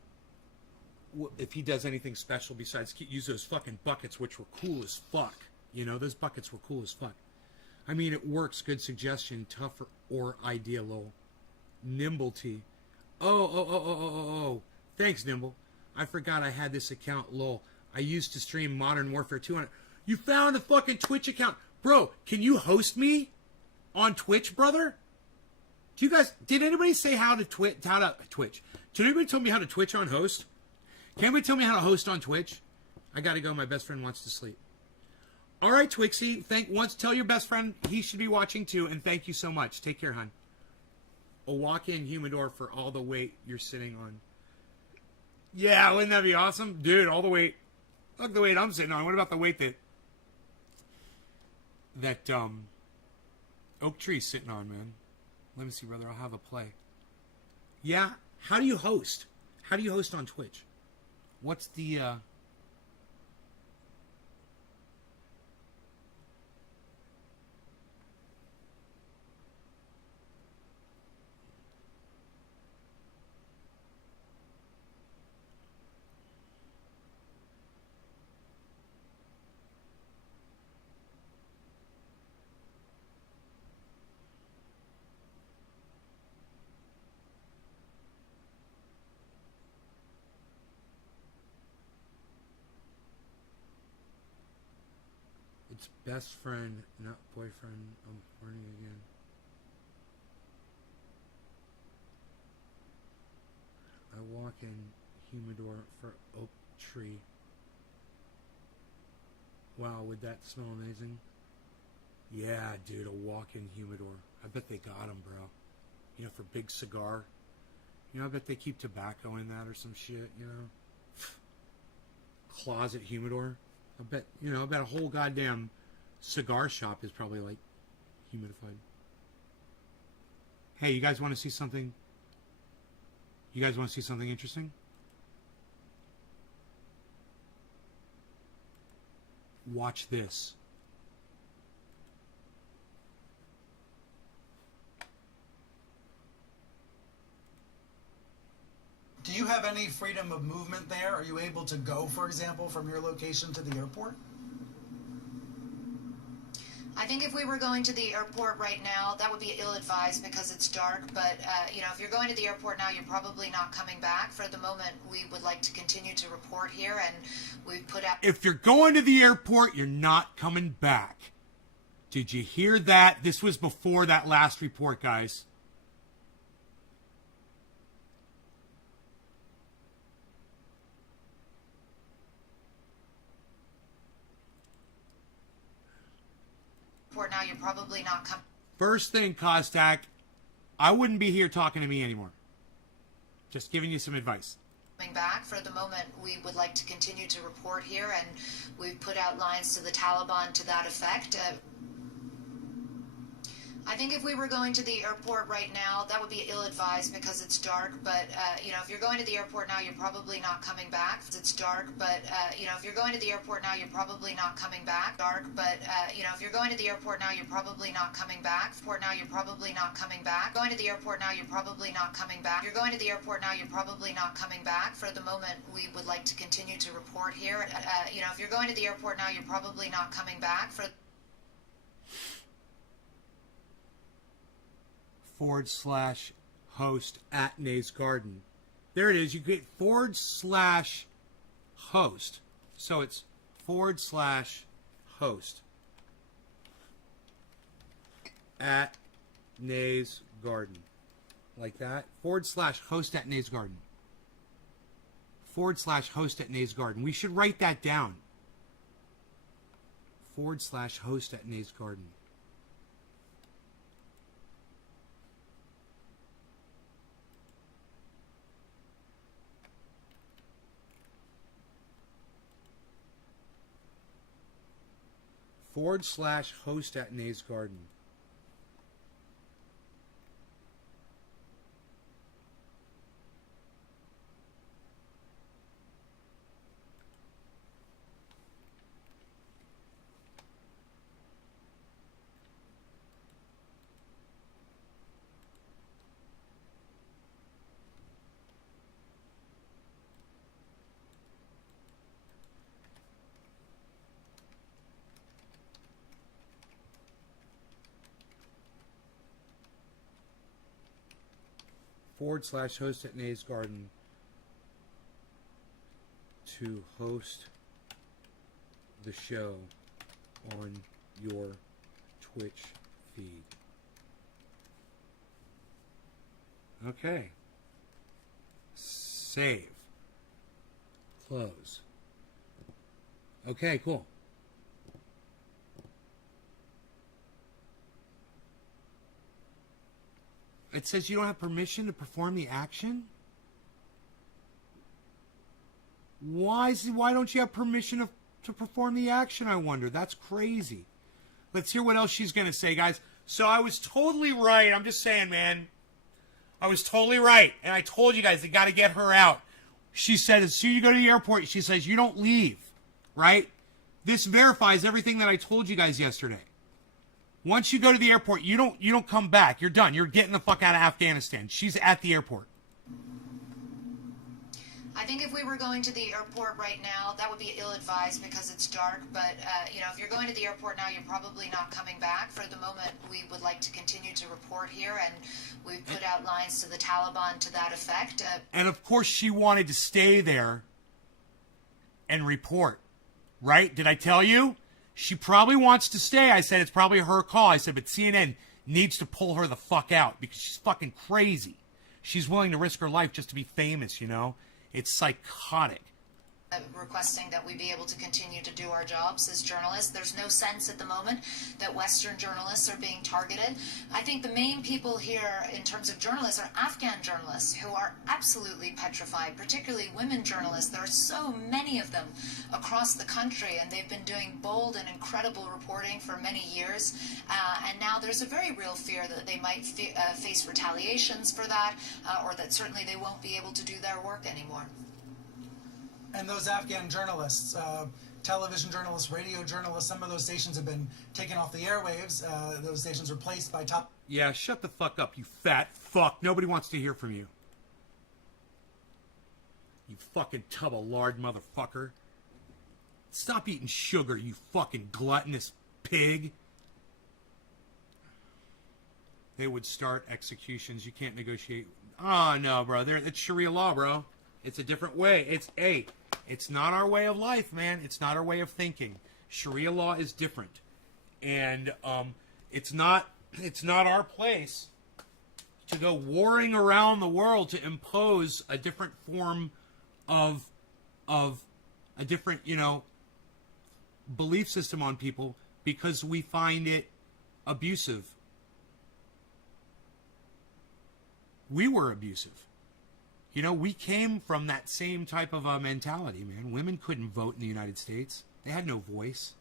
if he does anything special besides use those fucking buckets, which were cool as fuck. You know, those buckets were cool as fuck. I mean, it works. Good suggestion. Tougher or idea, lol. Nimble T. Oh. Thanks, Nimble. I forgot I had this account, lol. I used to stream Modern Warfare 200. You found a fucking Twitch account. Bro, can you host me on Twitch, brother? Do you guys, did anybody say how to Twitch? Did anybody tell me how to Twitch on host? Can anybody tell me how to host on Twitch? I gotta go. My best friend wants to sleep. All right, Twixie. Tell your best friend he should be watching too, and thank you so much. Take care, hon. A walk-in humidor for all the weight you're sitting on. Yeah, wouldn't that be awesome? Dude, all the weight. Look the weight I'm sitting on. What about the weight that Oak Tree's sitting on, man? Let me see, brother. I'll have a play. Yeah? How do you host? How do you host on Twitch? What's the It's best friend, not boyfriend. I'm horny again. I walk in humidor for Oak Tree. Wow, would that smell amazing? Yeah, dude, a walk-in humidor. I bet they got them, bro. You know, for big cigar. You know, I bet they keep tobacco in that or some shit, you know? Closet humidor. I bet a whole goddamn cigar shop is probably like humidified. Hey, you guys want to see something? You guys want to see something interesting? Watch this. Do you have any freedom of movement there? Are you able to go, for example, from your location to the airport? I think if we were going to the airport right now, that would be ill-advised because it's dark. But, if you're going to the airport now, you're probably not coming back. For the moment, we would like to continue to report here, and we've put out... If you're going to the airport, you're not coming back. Did you hear that? This was before that last report, guys. Now you're probably not coming. First thing, Kostak, I wouldn't be here talking to me anymore. Just giving you some advice. Back. For the moment, we would like to continue to report here, and we've put out lines to the Taliban to that effect. I think if we were going to the airport right now, that would be ill-advised because it's dark. But, if you're going to the airport now, you're probably not coming back. It's dark. But, if you're going to the airport now, you're probably not coming back. Dark. But, if you're going to the airport now, you're probably not coming back. Airport now, you're probably not coming back. Going to the airport now, you're probably not coming back. You're going to the airport now, you're probably not coming back. For the moment, we would like to continue to report here. If you're going to the airport now, you're probably not coming back. /host at Nays Garden. There it is. You get /host. So it's /host at Nays Garden. Like that. /host at Nays Garden. /host at Nays Garden. We should write that down. /host at Nays Garden. /host at Nays Garden. /host at Nays Garden to host the show on your Twitch feed. Okay. Save. Close. Okay, cool. It says you don't have permission to perform the action? Why don't you have permission to perform the action, I wonder? That's crazy. Let's hear what else she's going to say, guys. So I was totally right. I'm just saying, man. I was totally right. And I told you guys, they got to get her out. She said, as soon as you go to the airport, she says, you don't leave, right? This verifies everything that I told you guys yesterday. Once you go to the airport, you don't come back. You're done. You're getting the fuck out of Afghanistan. She's at the airport. I think if we were going to the airport right now, that would be ill-advised because it's dark. But, if you're going to the airport now, you're probably not coming back. For the moment, we would like to continue to report here, and we've put out lines to the Taliban to that effect. And, of course, she wanted to stay there and report, right? Did I tell you? She probably wants to stay. I said it's probably her call. I said, but CNN needs to pull her the fuck out because she's fucking crazy. She's willing to risk her life just to be famous, you know? It's psychotic. Requesting that we be able to continue to do our jobs as journalists. There's no sense at the moment that Western journalists are being targeted. I think the main people here in terms of journalists are Afghan journalists who are absolutely petrified, particularly women journalists. There are so many of them across the country, and they've been doing bold and incredible reporting for many years. And now there's a very real fear that they might face retaliations for that, or that certainly they won't be able to do their work anymore. And those Afghan journalists, television journalists, radio journalists, some of those stations have been taken off the airwaves. Those stations replaced by top. Yeah, shut the fuck up, you fat fuck. Nobody wants to hear from you. You fucking tub of lard motherfucker. Stop eating sugar, you fucking gluttonous pig. They would start executions. You can't negotiate. Oh, no, bro. It's Sharia law, bro. It's a different way. It's not our way of life, man. It's not our way of thinking. Sharia law is different. And it's not our place to go warring around the world to impose a different form of a different, belief system on people because we find it abusive. We were abusive. We came from that same type of mentality, man. Women couldn't vote in the United States. They had no voice.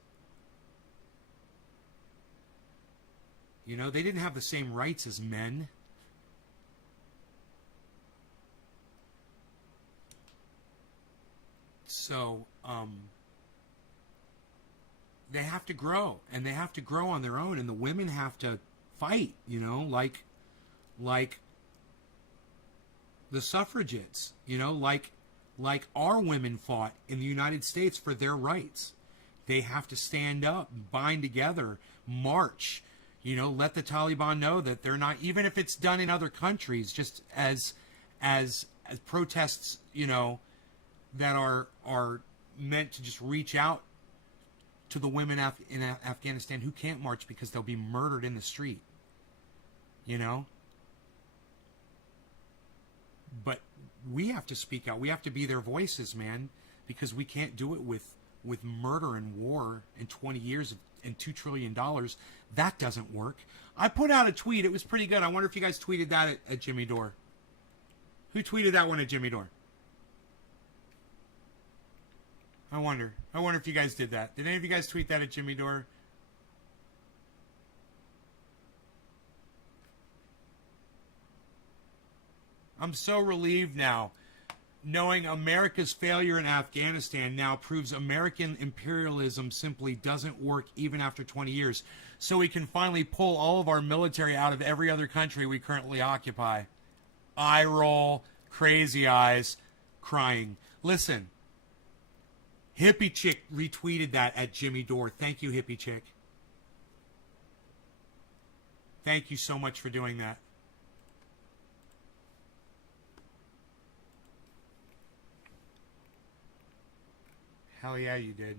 They didn't have the same rights as men. So, they have to grow, and they have to grow on their own, and the women have to fight, like the suffragettes, like our women fought in the United States for their rights. They have to stand up, bind together, march, let the Taliban know that they're not, even if it's done in other countries, just as protests, that are meant to just reach out to the women in Afghanistan who can't march because they'll be murdered in the street, But we have to speak out. We have to be their voices, man, because we can't do it with murder and war and 20 years and $2 trillion. That doesn't work. I put out a tweet. It was pretty good. I wonder if you guys tweeted that at Jimmy Dore. Who tweeted that one at Jimmy Dore? I wonder if you guys did that. Did any of you guys tweet that at Jimmy Dore? I'm so relieved now, knowing America's failure in Afghanistan now proves American imperialism simply doesn't work even after 20 years. So we can finally pull all of our military out of every other country we currently occupy. Eye roll, crazy eyes, crying. Listen, Hippie Chick retweeted that at Jimmy Dore. Thank you, Hippie Chick. Thank you so much for doing that. Hell yeah, you did.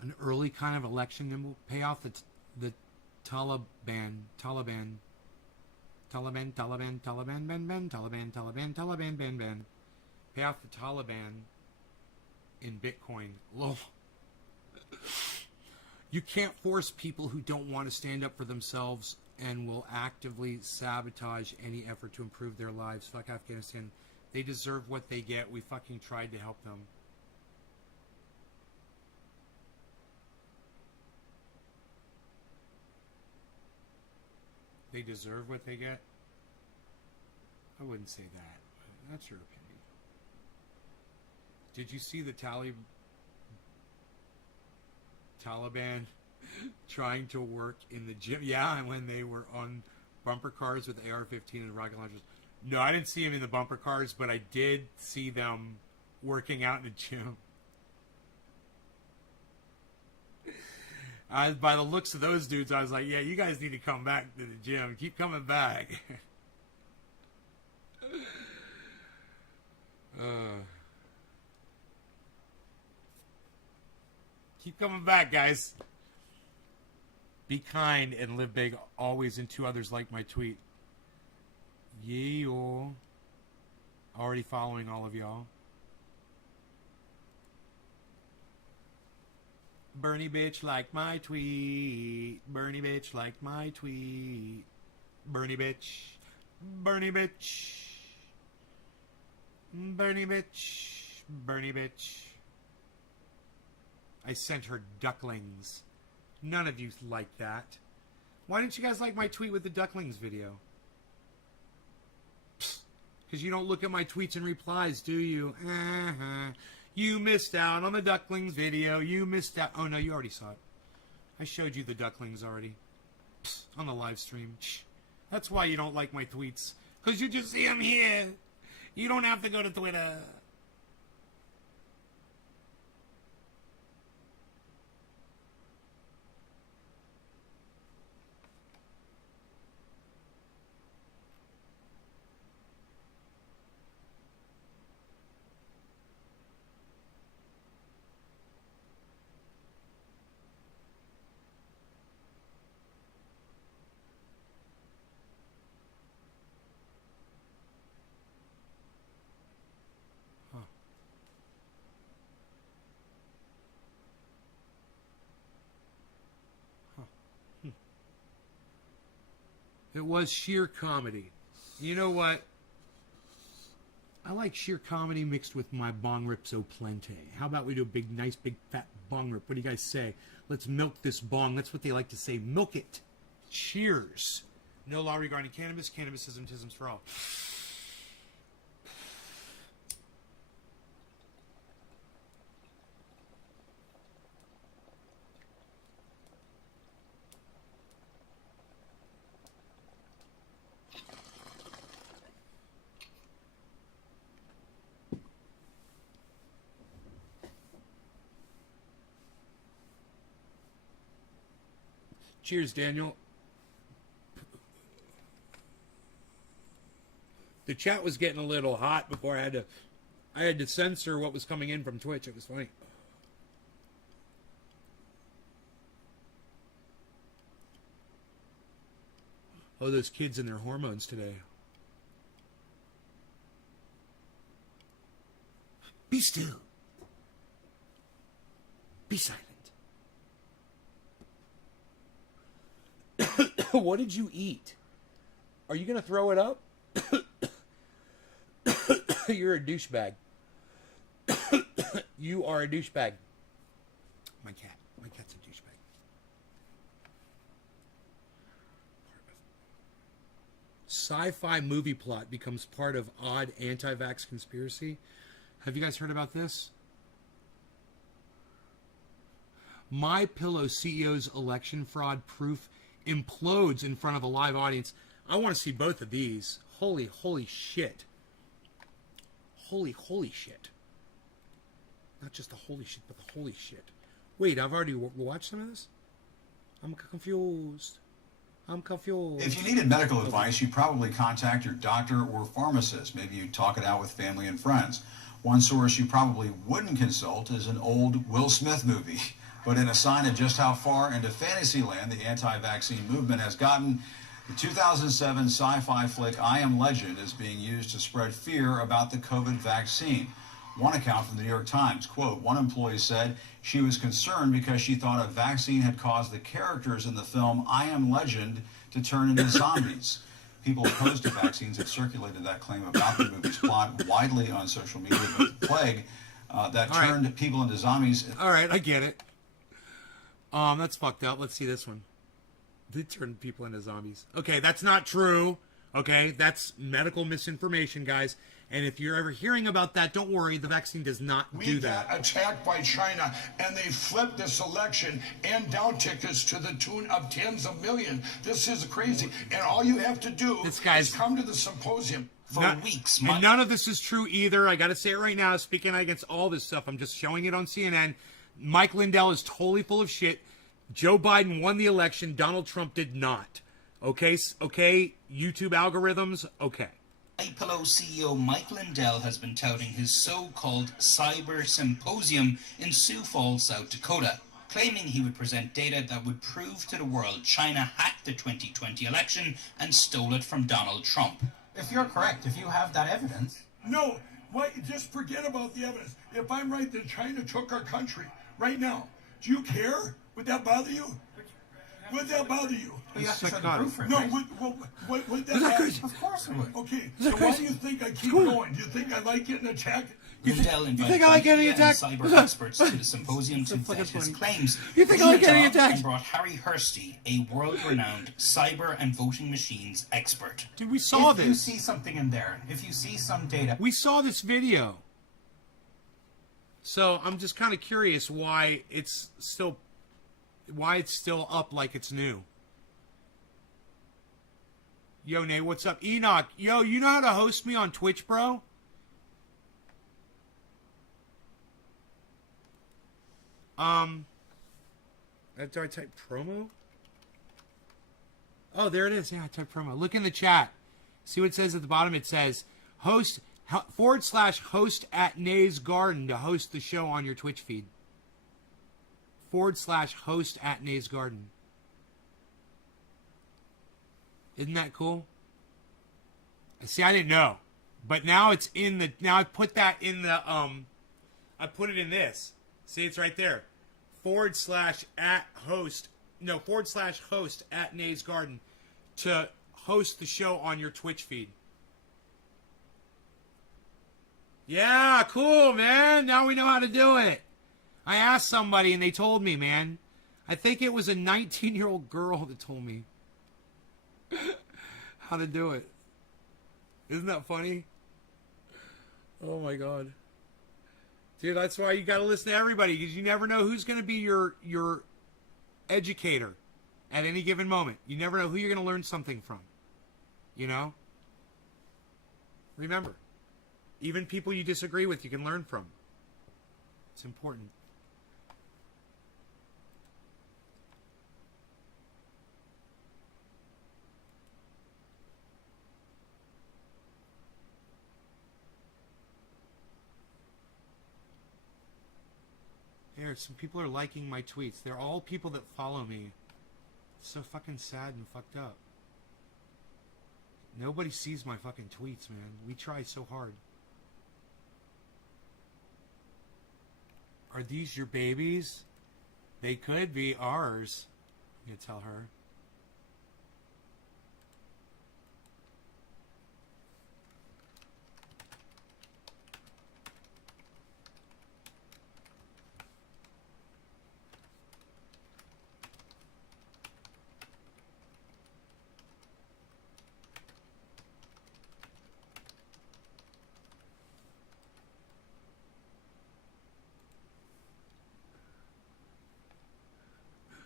An early kind of election that will pay off the Taliban, ben, pay off the Taliban in Bitcoin. Lol. You can't force people who don't want to stand up for themselves and will actively sabotage any effort to improve their lives. Fuck Afghanistan. They deserve what they get. We fucking tried to help them. They deserve what they get? I wouldn't say that. That's your opinion. Did you see the Taliban trying to work in the gym? Yeah, and when they were on bumper cars with AR-15 and rocket launchers. No, I didn't see them in the bumper cars, but I did see them working out in the gym. By the looks of those dudes, I was like, yeah, you guys need to come back to the gym. Keep coming back. Keep coming back, guys. Be kind and live big always, and two others like my tweet. Yeah. Already following all of y'all. Bernie bitch like my tweet. Bernie bitch like my tweet. Bernie bitch. Bernie bitch. Bernie bitch. Bernie bitch. I sent her ducklings. None of you like that. Why didn't you guys like my tweet with the ducklings video? Because you don't look at my tweets and replies, do you? You missed out on the ducklings video. You missed out. Oh, no, you already saw it. I showed you the ducklings already. On the live stream. That's why you don't like my tweets. Because you just see them here. You don't have to go to Twitter. It was sheer comedy. You know what? I like sheer comedy mixed with my bong rips o plenty. How about we do a big, nice, big, fat bong rip? What do you guys say? Let's milk this bong. That's what they like to say. Milk it. Cheers. No law regarding cannabis. Cannabisism, tisms for all. Cheers, Daniel. The chat was getting a little hot before I had to censor what was coming in from Twitch. It was funny. Oh, those kids and their hormones today. Be still. Be silent. What did you eat? Are you going to throw it up? You're a douchebag. You are a douchebag. My cat. My cat's a douchebag. sci-fi movie plot becomes part of odd anti-vax conspiracy. Have you guys heard about this? My Pillow CEO's election fraud proof implodes in front of a live audience. I want to see both of these. Holy shit. Holy shit. Not just the holy shit, but the holy shit. Wait, I've already watched some of this? I'm confused. If you needed medical advice, you'd probably contact your doctor or pharmacist. Maybe you'd talk it out with family and friends. One source you probably wouldn't consult is an old Will Smith movie. But in a sign of just how far into fantasy land the anti-vaccine movement has gotten, the 2007 sci-fi flick I Am Legend is being used to spread fear about the COVID vaccine. One account from the New York Times, quote, one employee said she was concerned because she thought a vaccine had caused the characters in the film I Am Legend to turn into zombies. People opposed to vaccines have circulated that claim about the movie's plot widely on social media, but the plague that turned people into zombies. All right, I get it. That's fucked up. Let's see this one. They turned people into zombies. Okay, that's not true. Okay, that's medical misinformation, guys. And if you're ever hearing about that, don't worry. The vaccine does not do that. We got attacked by China, and they flipped this election and down tickets to the tune of tens of millions. This is crazy. And all you have to do is come to the symposium. For weeks. And none of this is true either. I got to say it right now. Speaking against all this stuff, I'm just showing it on CNN. Mike Lindell is totally full of shit. Joe Biden won the election. Donald Trump did not. Okay? Okay? YouTube algorithms? Okay. MyPillow CEO Mike Lindell has been touting his so-called cyber symposium in Sioux Falls, South Dakota, claiming he would present data that would prove to the world China hacked the 2020 election and stole it from Donald Trump. If you're correct, if you have that evidence... No, just forget about the evidence. If I'm right that China took our country right now, do you care? Would that bother you? Would that bother you? Well, you have to show the proof for it, no, right? would that bother you? Of course it would. Okay, so why do you think I keep going? Do you think I like getting attacked? Lindell invited media and cyber experts to the symposium to vet his claims. You think I like getting attacked? And brought Harry Hursty, a world-renowned cyber and voting machines expert. Dude, we saw this. If you see something in there, if you see some data... We saw this video. So I'm just kind of curious why it's still up like it's new. Yo, Nate, what's up? Enoch, yo, you know how to host me on Twitch, bro? Do I type promo? Oh, there it is. Yeah, I type promo. Look in the chat. See what it says at the bottom? It says host /host at Nays Garden to host the show on your Twitch feed. /host at Nays Garden. Isn't that cool? See, I didn't know. But now it's in the, now I put that in the, I put it in this. See, it's right there. /host at Nays Garden to host the show on your Twitch feed. Yeah, cool, man. Now we know how to do it. I asked somebody and they told me, man. I think it was a 19-year-old girl that told me how to do it. Isn't that funny? Oh my God. Dude, that's why you got to listen to everybody, because you never know who's going to be your educator at any given moment. You never know who you're going to learn something from. You know? Remember, even people you disagree with, you can learn from. It's important. Here, some people are liking my tweets. They're all people that follow me. It's so fucking sad and fucked up. Nobody sees my fucking tweets, man. We try so hard. Are these your babies? They could be ours. I'm gonna tell her.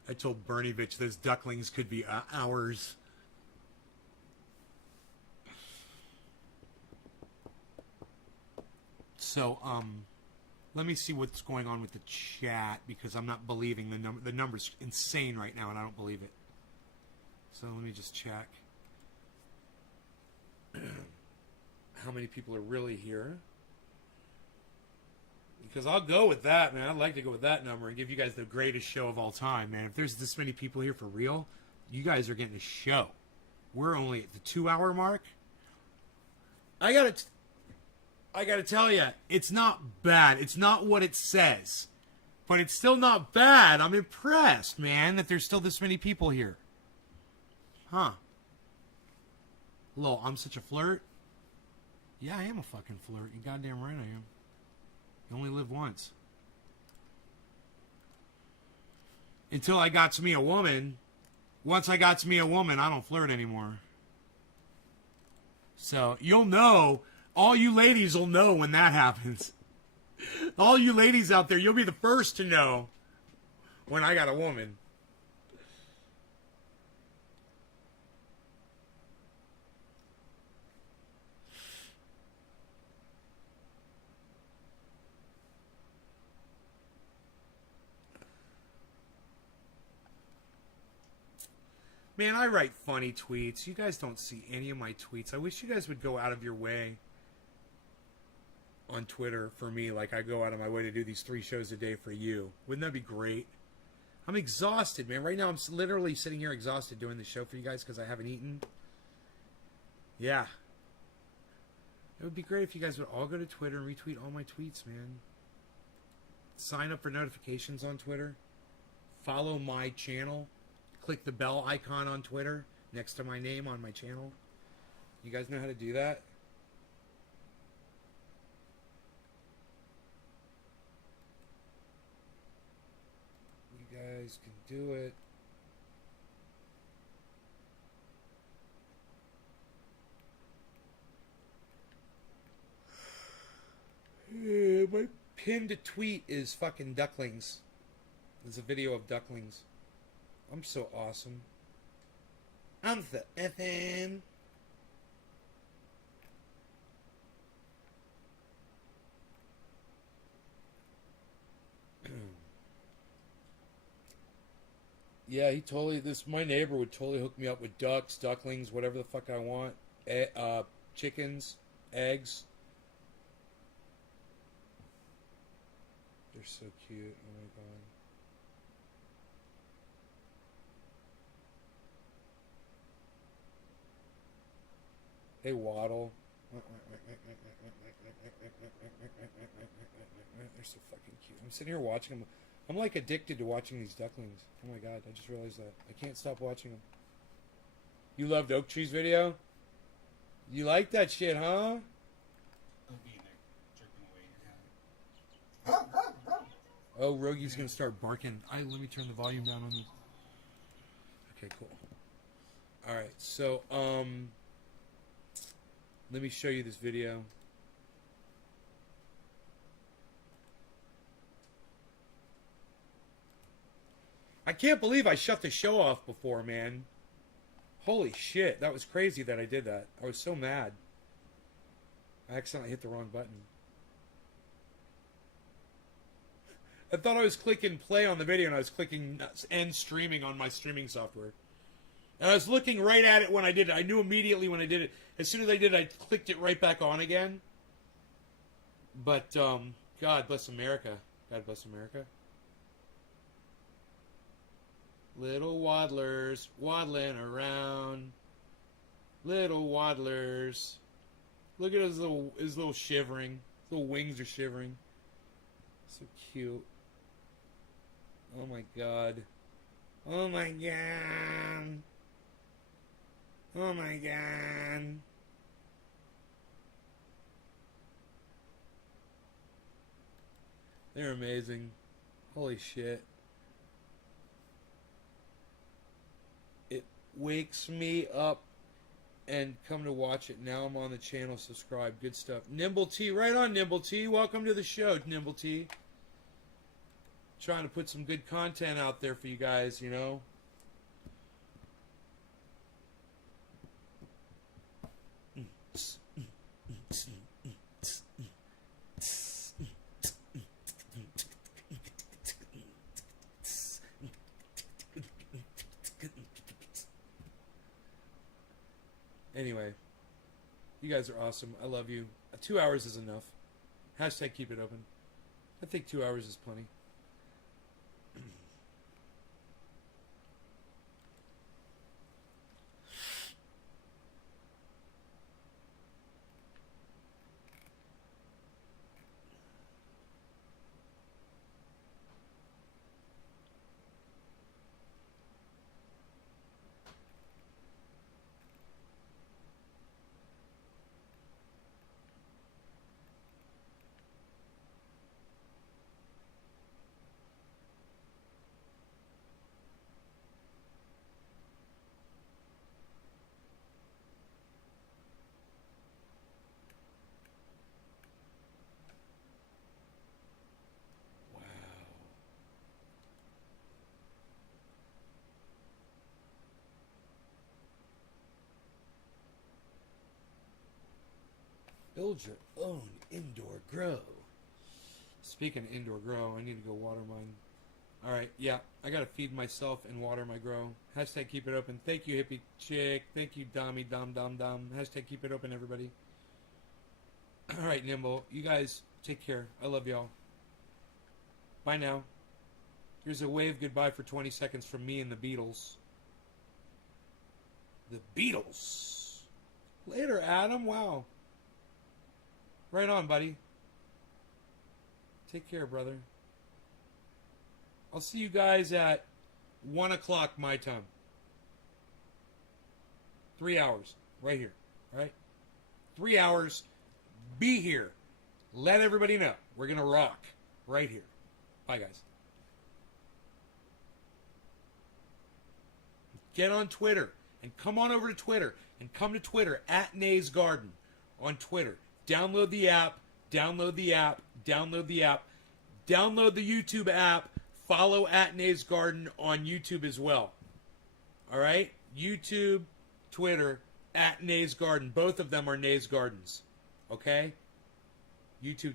I told Bernievich those ducklings could be ours. So, let me see what's going on with the chat because I'm not believing the number. The number's insane right now, and I don't believe it. So let me just check how many people are really here. Because I'll go with that, man. I'd like to go with that number and give you guys the greatest show of all time, man. If there's this many people here for real, you guys are getting a show. We're only at the 2-hour mark. I gotta tell you, it's not bad. It's not what it says. But it's still not bad. I'm impressed, man, that there's still this many people here. Huh. Lol, I'm such a flirt? Yeah, I am a fucking flirt. You goddamn right I am. You only live once. Until I got to me a woman. Once I got to me a woman, I don't flirt anymore. So, you'll know. All you ladies will know when that happens. All you ladies out there, you'll be the first to know when I got a woman. Man, I write funny tweets. You guys don't see any of my tweets. I wish you guys would go out of your way on Twitter for me like I go out of my way to do these 3 shows a day for you. Wouldn't that be great? I'm exhausted, man. Right now I'm literally sitting here exhausted doing the show for you guys because I haven't eaten. Yeah. It would be great if you guys would all go to Twitter and retweet all my tweets, man. Sign up for notifications on Twitter. Follow my channel. Click the bell icon on Twitter next to my name on my channel. You guys know how to do that? You guys can do it. My pinned tweet is fucking ducklings. There's a video of ducklings. I'm so awesome. I'm the FM. Yeah, he totally. My neighbor would totally hook me up with ducks, ducklings, whatever the fuck I want. Chickens, eggs. They're so cute. Oh my god. They waddle. They're so fucking cute. I'm sitting here watching them. I'm like addicted to watching these ducklings. Oh my god, I just realized that. I can't stop watching them. You loved Oak Tree's video? You like that shit, huh? Oh, Rogie's gonna start barking. Let me turn the volume down on this. Okay, cool. Alright, so, let me show you this video. I can't believe I shut the show off before, man. Holy shit, that was crazy that I did that. I was so mad. I accidentally hit the wrong button. I thought I was clicking play on the video and I was clicking end streaming on my streaming software. And I was looking right at it when I did it. I knew immediately when I did it. As soon as I did it, I clicked it right back on again. But, God bless America. God bless America. Little waddlers waddling around. Little waddlers. Look at his little shivering. His little wings are shivering. So cute. Oh my god. Oh my god. Oh my god. They're amazing. Holy shit. It wakes me up and come to watch it. Now I'm on the channel. Subscribe. Good stuff. Nimble T. Right on, Nimble T. Welcome to the show, Nimble T. trying to put some good content out there for you guys, you know. Anyway, you guys are awesome. I love you. 2 hours is enough. Hashtag keep it open. I think 2 hours is plenty. Build your own indoor grow. Speaking of indoor grow, I need to go water mine. Alright, yeah, I gotta feed myself and water my grow. Hashtag keep it open. Thank you, hippie chick. Thank you, Dommy Dom Dom Dom. Hashtag keep it open, everybody. Alright, Nimble. You guys, take care. I love y'all. Bye now. Here's a wave goodbye for 20 seconds from me and the Beatles. The Beatles. Later, Adam. Wow. Right on, buddy. Take care, brother. I'll see you guys at 1 o'clock my time. 3 hours. Right here. All right? 3 hours. Be here. Let everybody know. We're going to rock. Right here. Bye, guys. Get on Twitter. And come on over to Twitter. And come to Twitter at Nays Garden on Twitter. Download the app. Download the app. Download the app. Download the YouTube app. Follow at Nays Garden on YouTube as well. All right? YouTube, Twitter, at Nays Garden. Both of them are Nays Gardens. Okay? YouTube, Twitter.